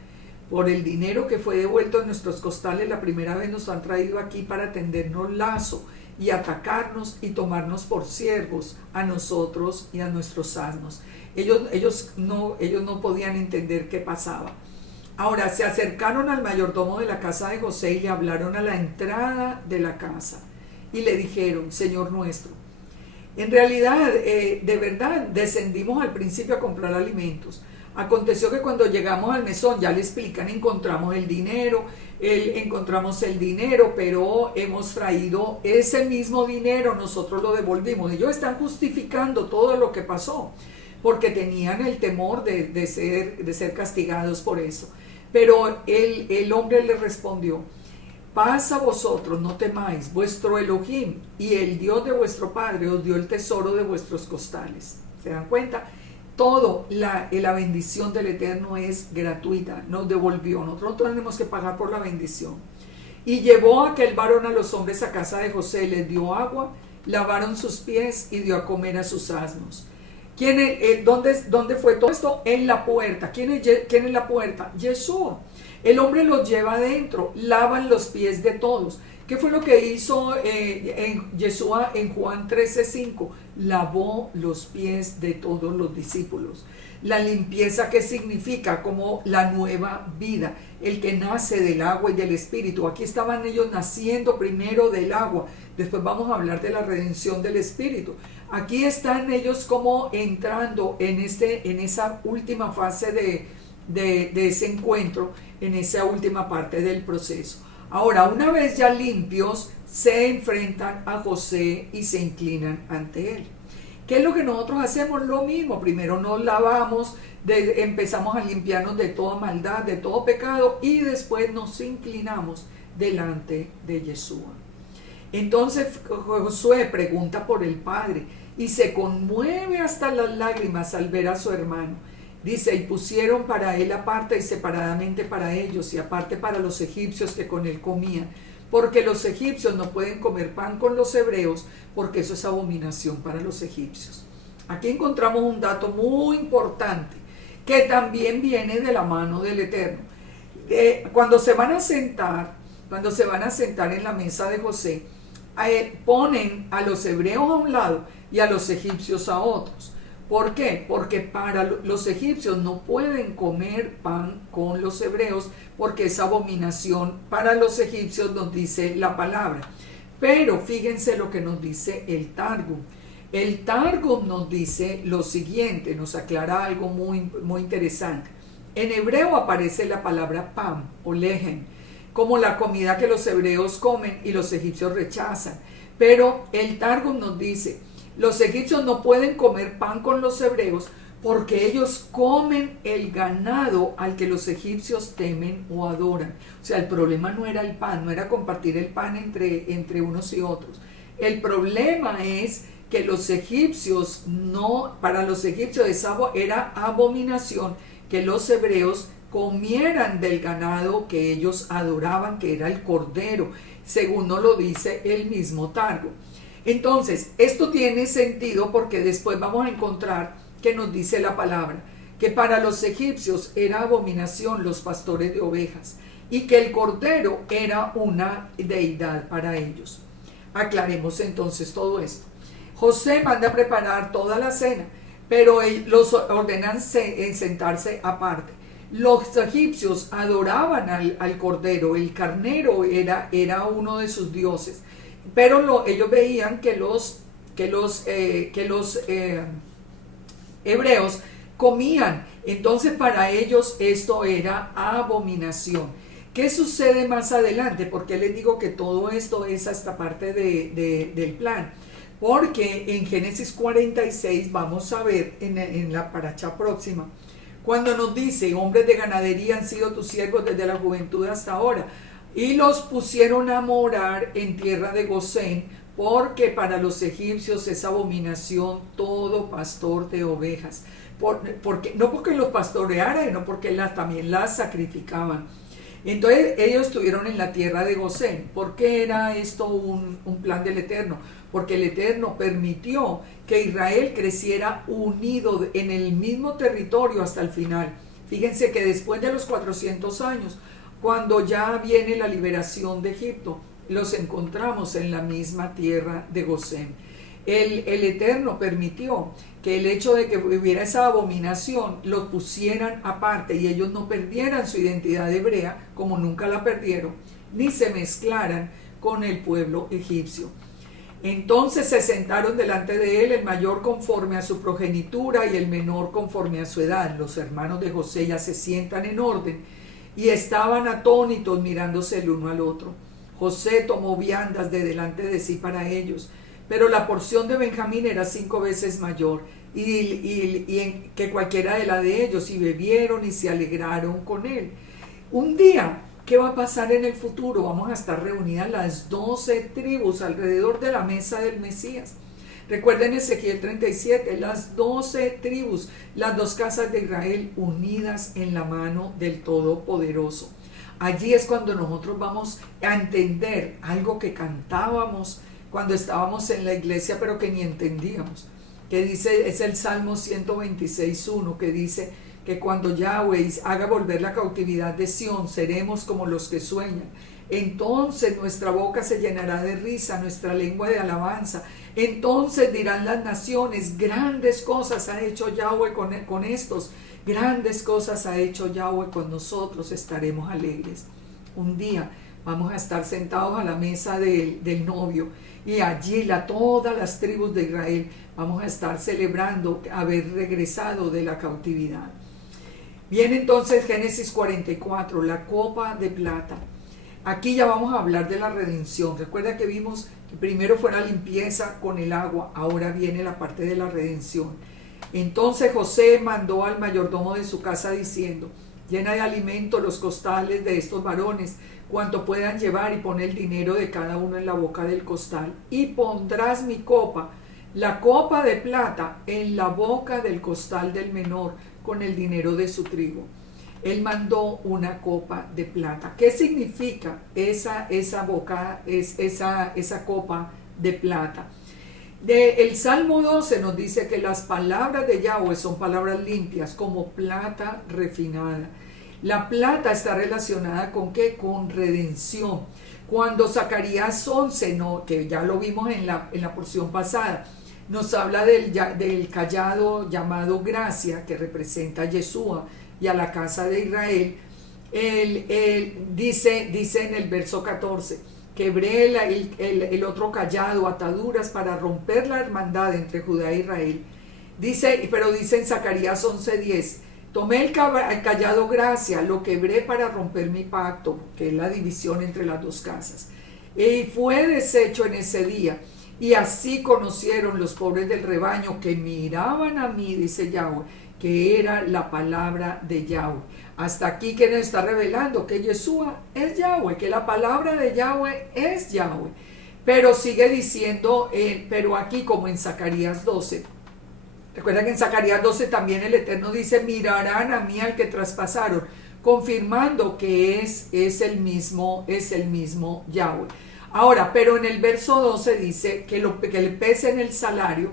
por el dinero que fue devuelto en nuestros costales la primera vez nos han traído aquí para tendernos lazo y atacarnos y tomarnos por siervos a nosotros y a nuestros asnos. Ellos no podían entender qué pasaba. Ahora se acercaron al mayordomo de la casa de José y le hablaron a la entrada de la casa y le dijeron: Señor nuestro, en realidad, de verdad, descendimos al principio a comprar alimentos. Aconteció que cuando llegamos al mesón, ya le explican, encontramos el dinero, pero hemos traído ese mismo dinero, nosotros lo devolvimos. Ellos están justificando todo lo que pasó, porque tenían el temor de ser castigados por eso. Pero el hombre le respondió: paz a vosotros, no temáis, vuestro Elohim y el Dios de vuestro padre os dio el tesoro de vuestros costales. ¿Se dan cuenta? Todo, la bendición del Eterno es gratuita, nos devolvió, nosotros no tenemos que pagar por la bendición. Y llevó a aquel varón a los hombres a casa de José, les dio agua, lavaron sus pies y dio a comer a sus asnos. ¿Dónde fue todo esto? En la puerta. ¿Quién es la puerta? Yeshua. El hombre los lleva adentro, lavan los pies de todos. ¿Qué fue lo que hizo Yeshua en Juan 13:5? Lavó los pies de todos los discípulos. La limpieza, ¿qué significa? Como la nueva vida, el que nace del agua y del espíritu. Aquí estaban ellos naciendo primero del agua, después vamos a hablar de la redención del espíritu. Aquí están ellos como entrando en esa última fase de ese encuentro, en esa última parte del proceso. Ahora, una vez ya limpios, se enfrentan a José y se inclinan ante él. ¿Qué es lo que nosotros hacemos? Lo mismo. Primero nos lavamos, empezamos a limpiarnos de toda maldad, de todo pecado, y después nos inclinamos delante de Yeshua. Entonces Josué pregunta por el Padre y se conmueve hasta las lágrimas al ver a su hermano. Dice, y pusieron para él aparte y separadamente para ellos, y aparte para los egipcios que con él comían, porque los egipcios no pueden comer pan con los hebreos, porque eso es abominación para los egipcios. Aquí encontramos un dato muy importante, que también viene de la mano del Eterno. Cuando se van a sentar en la mesa de José, ponen a los hebreos a un lado y a los egipcios a otros. ¿Por qué? Porque para los egipcios no pueden comer pan con los hebreos, porque es abominación para los egipcios, nos dice la palabra. Pero fíjense lo que nos dice el Targum. El Targum nos dice lo siguiente, nos aclara algo muy, muy interesante. En hebreo aparece la palabra pan o lejen, como la comida que los hebreos comen y los egipcios rechazan. Pero el Targum nos dice, los egipcios no pueden comer pan con los hebreos porque ellos comen el ganado al que los egipcios temen o adoran. O sea, el problema no era el pan, no era compartir el pan entre unos y otros. El problema es que los egipcios para los egipcios esa era abominación que los hebreos comieran del ganado que ellos adoraban, que era el cordero, según nos lo dice el mismo Targum. Entonces, esto tiene sentido porque después vamos a encontrar que nos dice la palabra, que para los egipcios era abominación los pastores de ovejas y que el cordero era una deidad para ellos. Aclaremos entonces todo esto. José manda a preparar toda la cena, pero los ordenan sentarse aparte. Los egipcios adoraban al cordero, el carnero era uno de sus dioses. Pero ellos veían que los hebreos comían. Entonces para ellos esto era abominación. ¿Qué sucede más adelante? Porque les digo que todo esto es hasta parte del plan. Porque en Génesis 46 vamos a ver en la paracha próxima, cuando nos dice, hombres de ganadería han sido tus siervos desde la juventud hasta ahora. Y los pusieron a morar en tierra de Gosén, porque para los egipcios es abominación todo pastor de ovejas. No porque los pastorearan, sino porque también las sacrificaban. Entonces ellos estuvieron en la tierra de Gosén. ¿Por qué era esto un plan del Eterno? Porque el Eterno permitió que Israel creciera unido en el mismo territorio hasta el final. Fíjense que después de los 400 años, cuando ya viene la liberación de Egipto, los encontramos en la misma tierra de Gosén. El Eterno permitió que el hecho de que hubiera esa abominación los pusieran aparte y ellos no perdieran su identidad hebrea, como nunca la perdieron, ni se mezclaran con el pueblo egipcio. Entonces se sentaron delante de él, el mayor conforme a su progenitura y el menor conforme a su edad. Los hermanos de José ya se sientan en orden y estaban atónitos mirándose el uno al otro. José tomó viandas de delante de sí para ellos, pero la porción de Benjamín era 5 veces mayor que cualquiera de la de ellos, y bebieron y se alegraron con él. Un día, ¿qué va a pasar en el futuro? Vamos a estar reunidas las 12 tribus alrededor de la mesa del Mesías. Recuerden Ezequiel 37, las 12 tribus, las 2 casas de Israel unidas en la mano del Todopoderoso. Allí es cuando nosotros vamos a entender algo que cantábamos cuando estábamos en la iglesia, pero que ni entendíamos. Que dice, es el Salmo 126:1, que dice que cuando Yahweh haga volver la cautividad de Sión, seremos como los que sueñan. Entonces nuestra boca se llenará de risa, nuestra lengua de alabanza. Entonces dirán las naciones, grandes cosas ha hecho Yahweh con estos, grandes cosas ha hecho Yahweh con nosotros, estaremos alegres. Un día vamos a estar sentados a la mesa del novio y allí todas las tribus de Israel vamos a estar celebrando haber regresado de la cautividad. Viene entonces Génesis 44, la copa de plata. Aquí ya vamos a hablar de la redención. Recuerda que vimos que primero fue la limpieza con el agua, ahora viene la parte de la redención. Entonces José mandó al mayordomo de su casa diciendo: llena de alimento los costales de estos varones, cuanto puedan llevar, y pon el dinero de cada uno en la boca del costal, y pondrás mi copa, la copa de plata, en la boca del costal del menor, con el dinero de su trigo. Él mandó una copa de plata. ¿Qué significa esa copa de plata? El Salmo 12 nos dice que las palabras de Yahweh son palabras limpias, como plata refinada. La plata está relacionada ¿con qué? Con redención. Cuando Zacarías 11, que ya lo vimos en la porción pasada, nos habla del cayado llamado gracia, que representa a Yeshua y a la casa de Israel. Él dice en el verso 14, quebré el otro cayado, ataduras para romper la hermandad entre Judá e Israel. Pero dice en Zacarías 11:10, tomé el cayado gracia, lo quebré para romper mi pacto, que es la división entre las dos casas. Y fue deshecho en ese día. Y así conocieron los pobres del rebaño que miraban a mí, dice Yahweh, que era la palabra de Yahweh. Hasta aquí que nos está revelando que Yeshua es Yahweh, que la palabra de Yahweh es Yahweh. Pero sigue diciendo, pero aquí como en Zacarías 12. Recuerda que en Zacarías 12 también el Eterno dice, mirarán a mí al que traspasaron, confirmando que es el mismo Yahweh. Ahora, pero en el verso 12 dice que le pesen el salario,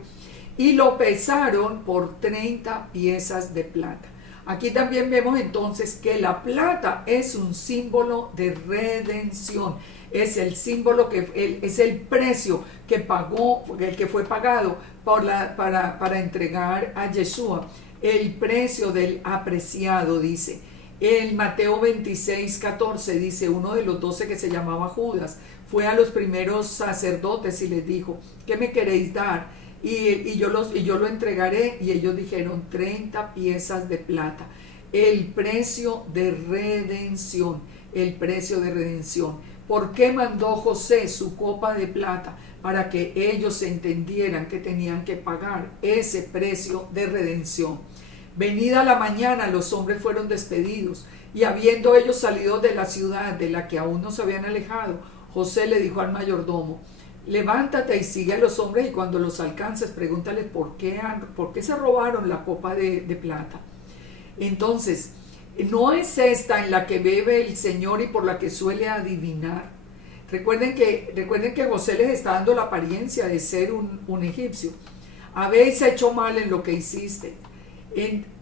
y lo pesaron por 30 piezas de plata. Aquí también vemos entonces que la plata es un símbolo de redención. Es el símbolo es el precio que pagó, el que fue pagado para entregar a Yeshua. El precio del apreciado, dice. En Mateo 26:14 dice, uno de los 12 que se llamaba Judas fue a los primeros sacerdotes y les dijo, ¿qué me queréis dar? Y yo lo entregaré. Y ellos dijeron 30 piezas de plata. El precio de redención. El precio de redención. ¿Por qué mandó José su copa de plata? Para que ellos entendieran que tenían que pagar ese precio de redención. Venida la mañana, los hombres fueron despedidos, y habiendo ellos salido de la ciudad de la que aún no se habían alejado, José le dijo al mayordomo, levántate y sigue a los hombres, y cuando los alcances pregúntales por qué se robaron la copa de plata. Entonces, no es esta en la que bebe el Señor y por la que suele adivinar. Recuerden que José les está dando la apariencia de ser un egipcio. Habéis hecho mal en lo que hiciste.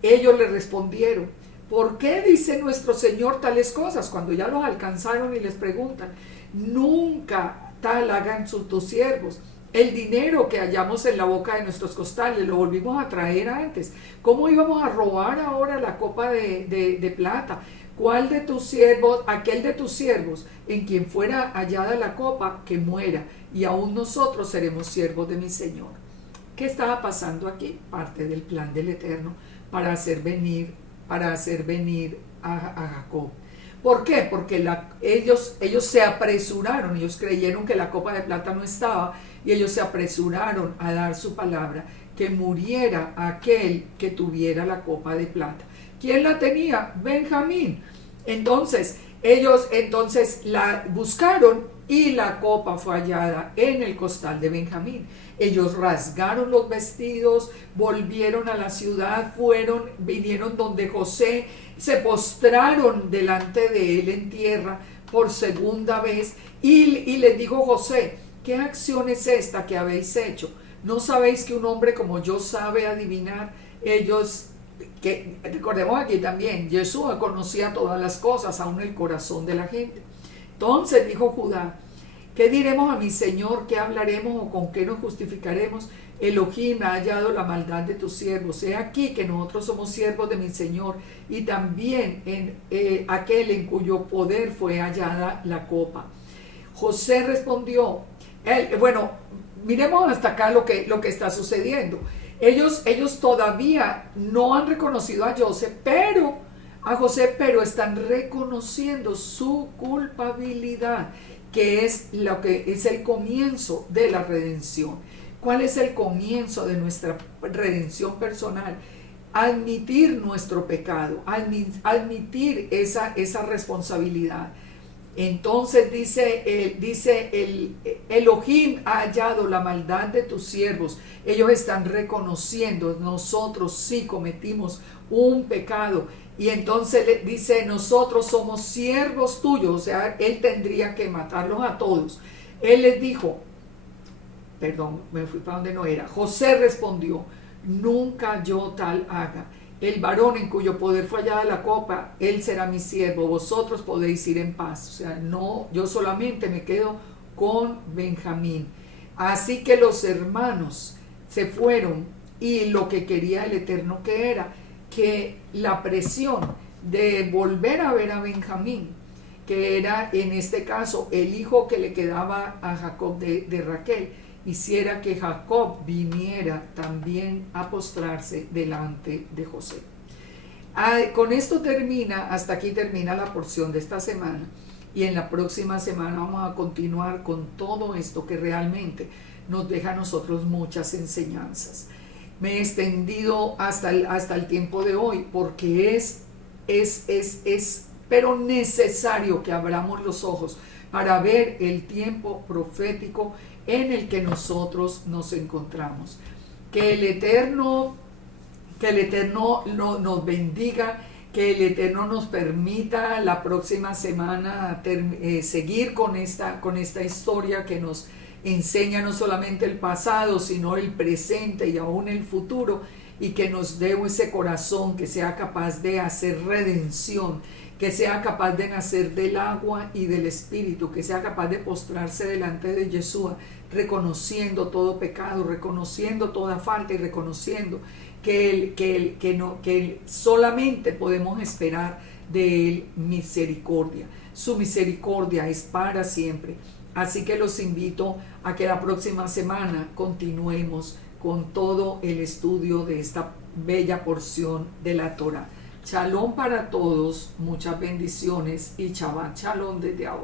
Ellos le respondieron, ¿por qué dice nuestro Señor tales cosas? Cuando ya los alcanzaron y les preguntan, nunca tal hagan tus siervos. El dinero que hallamos en la boca de nuestros costales lo volvimos a traer antes. ¿Cómo íbamos a robar ahora la copa de plata? ¿Cuál de tus siervos, aquel de tus siervos, en quien fuera hallada la copa, que muera, y aún nosotros seremos siervos de mi Señor? ¿Qué estaba pasando aquí? Parte del plan del Eterno para hacer venir a Jacob. ¿Por qué? Porque ellos se apresuraron, ellos creyeron que la copa de plata no estaba, y ellos se apresuraron a dar su palabra, que muriera aquel que tuviera la copa de plata. ¿Quién la tenía? Benjamín. Entonces, ellos la buscaron, y la copa fue hallada en el costal de Benjamín. Ellos rasgaron los vestidos, volvieron a la ciudad, vinieron donde José, se postraron delante de él en tierra por segunda vez, y les dijo José, ¿qué acción es esta que habéis hecho? ¿No sabéis que un hombre como yo sabe adivinar? Recordemos aquí también, Jesús conocía todas las cosas, aún el corazón de la gente. Entonces dijo Judá: ¿qué diremos a mi señor? ¿Qué hablaremos o con qué nos justificaremos? Elohim ha hallado la maldad de tus siervos. He aquí que nosotros somos siervos de mi señor, y también en aquel en cuyo poder fue hallada la copa. José respondió, bueno, miremos hasta acá lo que está sucediendo. Ellos todavía no han reconocido a José, a José, pero están reconociendo su culpabilidad, que es lo que es el comienzo de la redención. ¿Cuál es el comienzo de nuestra redención personal? Admitir nuestro pecado, admitir esa responsabilidad. Entonces dice el Elohim ha hallado la maldad de tus siervos. Ellos están reconociendo, nosotros sí cometimos un pecado. Y entonces le dice, nosotros somos siervos tuyos. O sea, él tendría que matarlos a todos. Él les dijo, perdón, me fui para donde no era. José respondió: nunca yo tal haga. El varón en cuyo poder fue hallada la copa, él será mi siervo, vosotros podéis ir en paz. O sea, no, yo solamente me quedo con Benjamín. Así que los hermanos se fueron, y lo que quería el Eterno que era que la presión de volver a ver a Benjamín, que era en este caso el hijo que le quedaba a Jacob de Raquel, hiciera que Jacob viniera también a postrarse delante de José. Con esto hasta aquí termina la porción de esta semana, y en la próxima semana vamos a continuar con todo esto que realmente nos deja a nosotros muchas enseñanzas. Me he extendido hasta el tiempo de hoy porque es pero necesario que abramos los ojos para ver el tiempo profético en el que nosotros nos encontramos. Que el Eterno nos bendiga, que el Eterno nos permita la próxima semana seguir con esta historia que nos enseña no solamente el pasado, sino el presente y aún el futuro, y que nos dé ese corazón que sea capaz de hacer redención, que sea capaz de nacer del agua y del espíritu, que sea capaz de postrarse delante de Yeshua, reconociendo todo pecado, reconociendo toda falta y reconociendo que solamente podemos esperar de Él misericordia. Su misericordia es para siempre. Así que los invito a que la próxima semana continuemos con todo el estudio de esta bella porción de la Torá. Shalom para todos, muchas bendiciones y Shabbat Shalom desde ahora.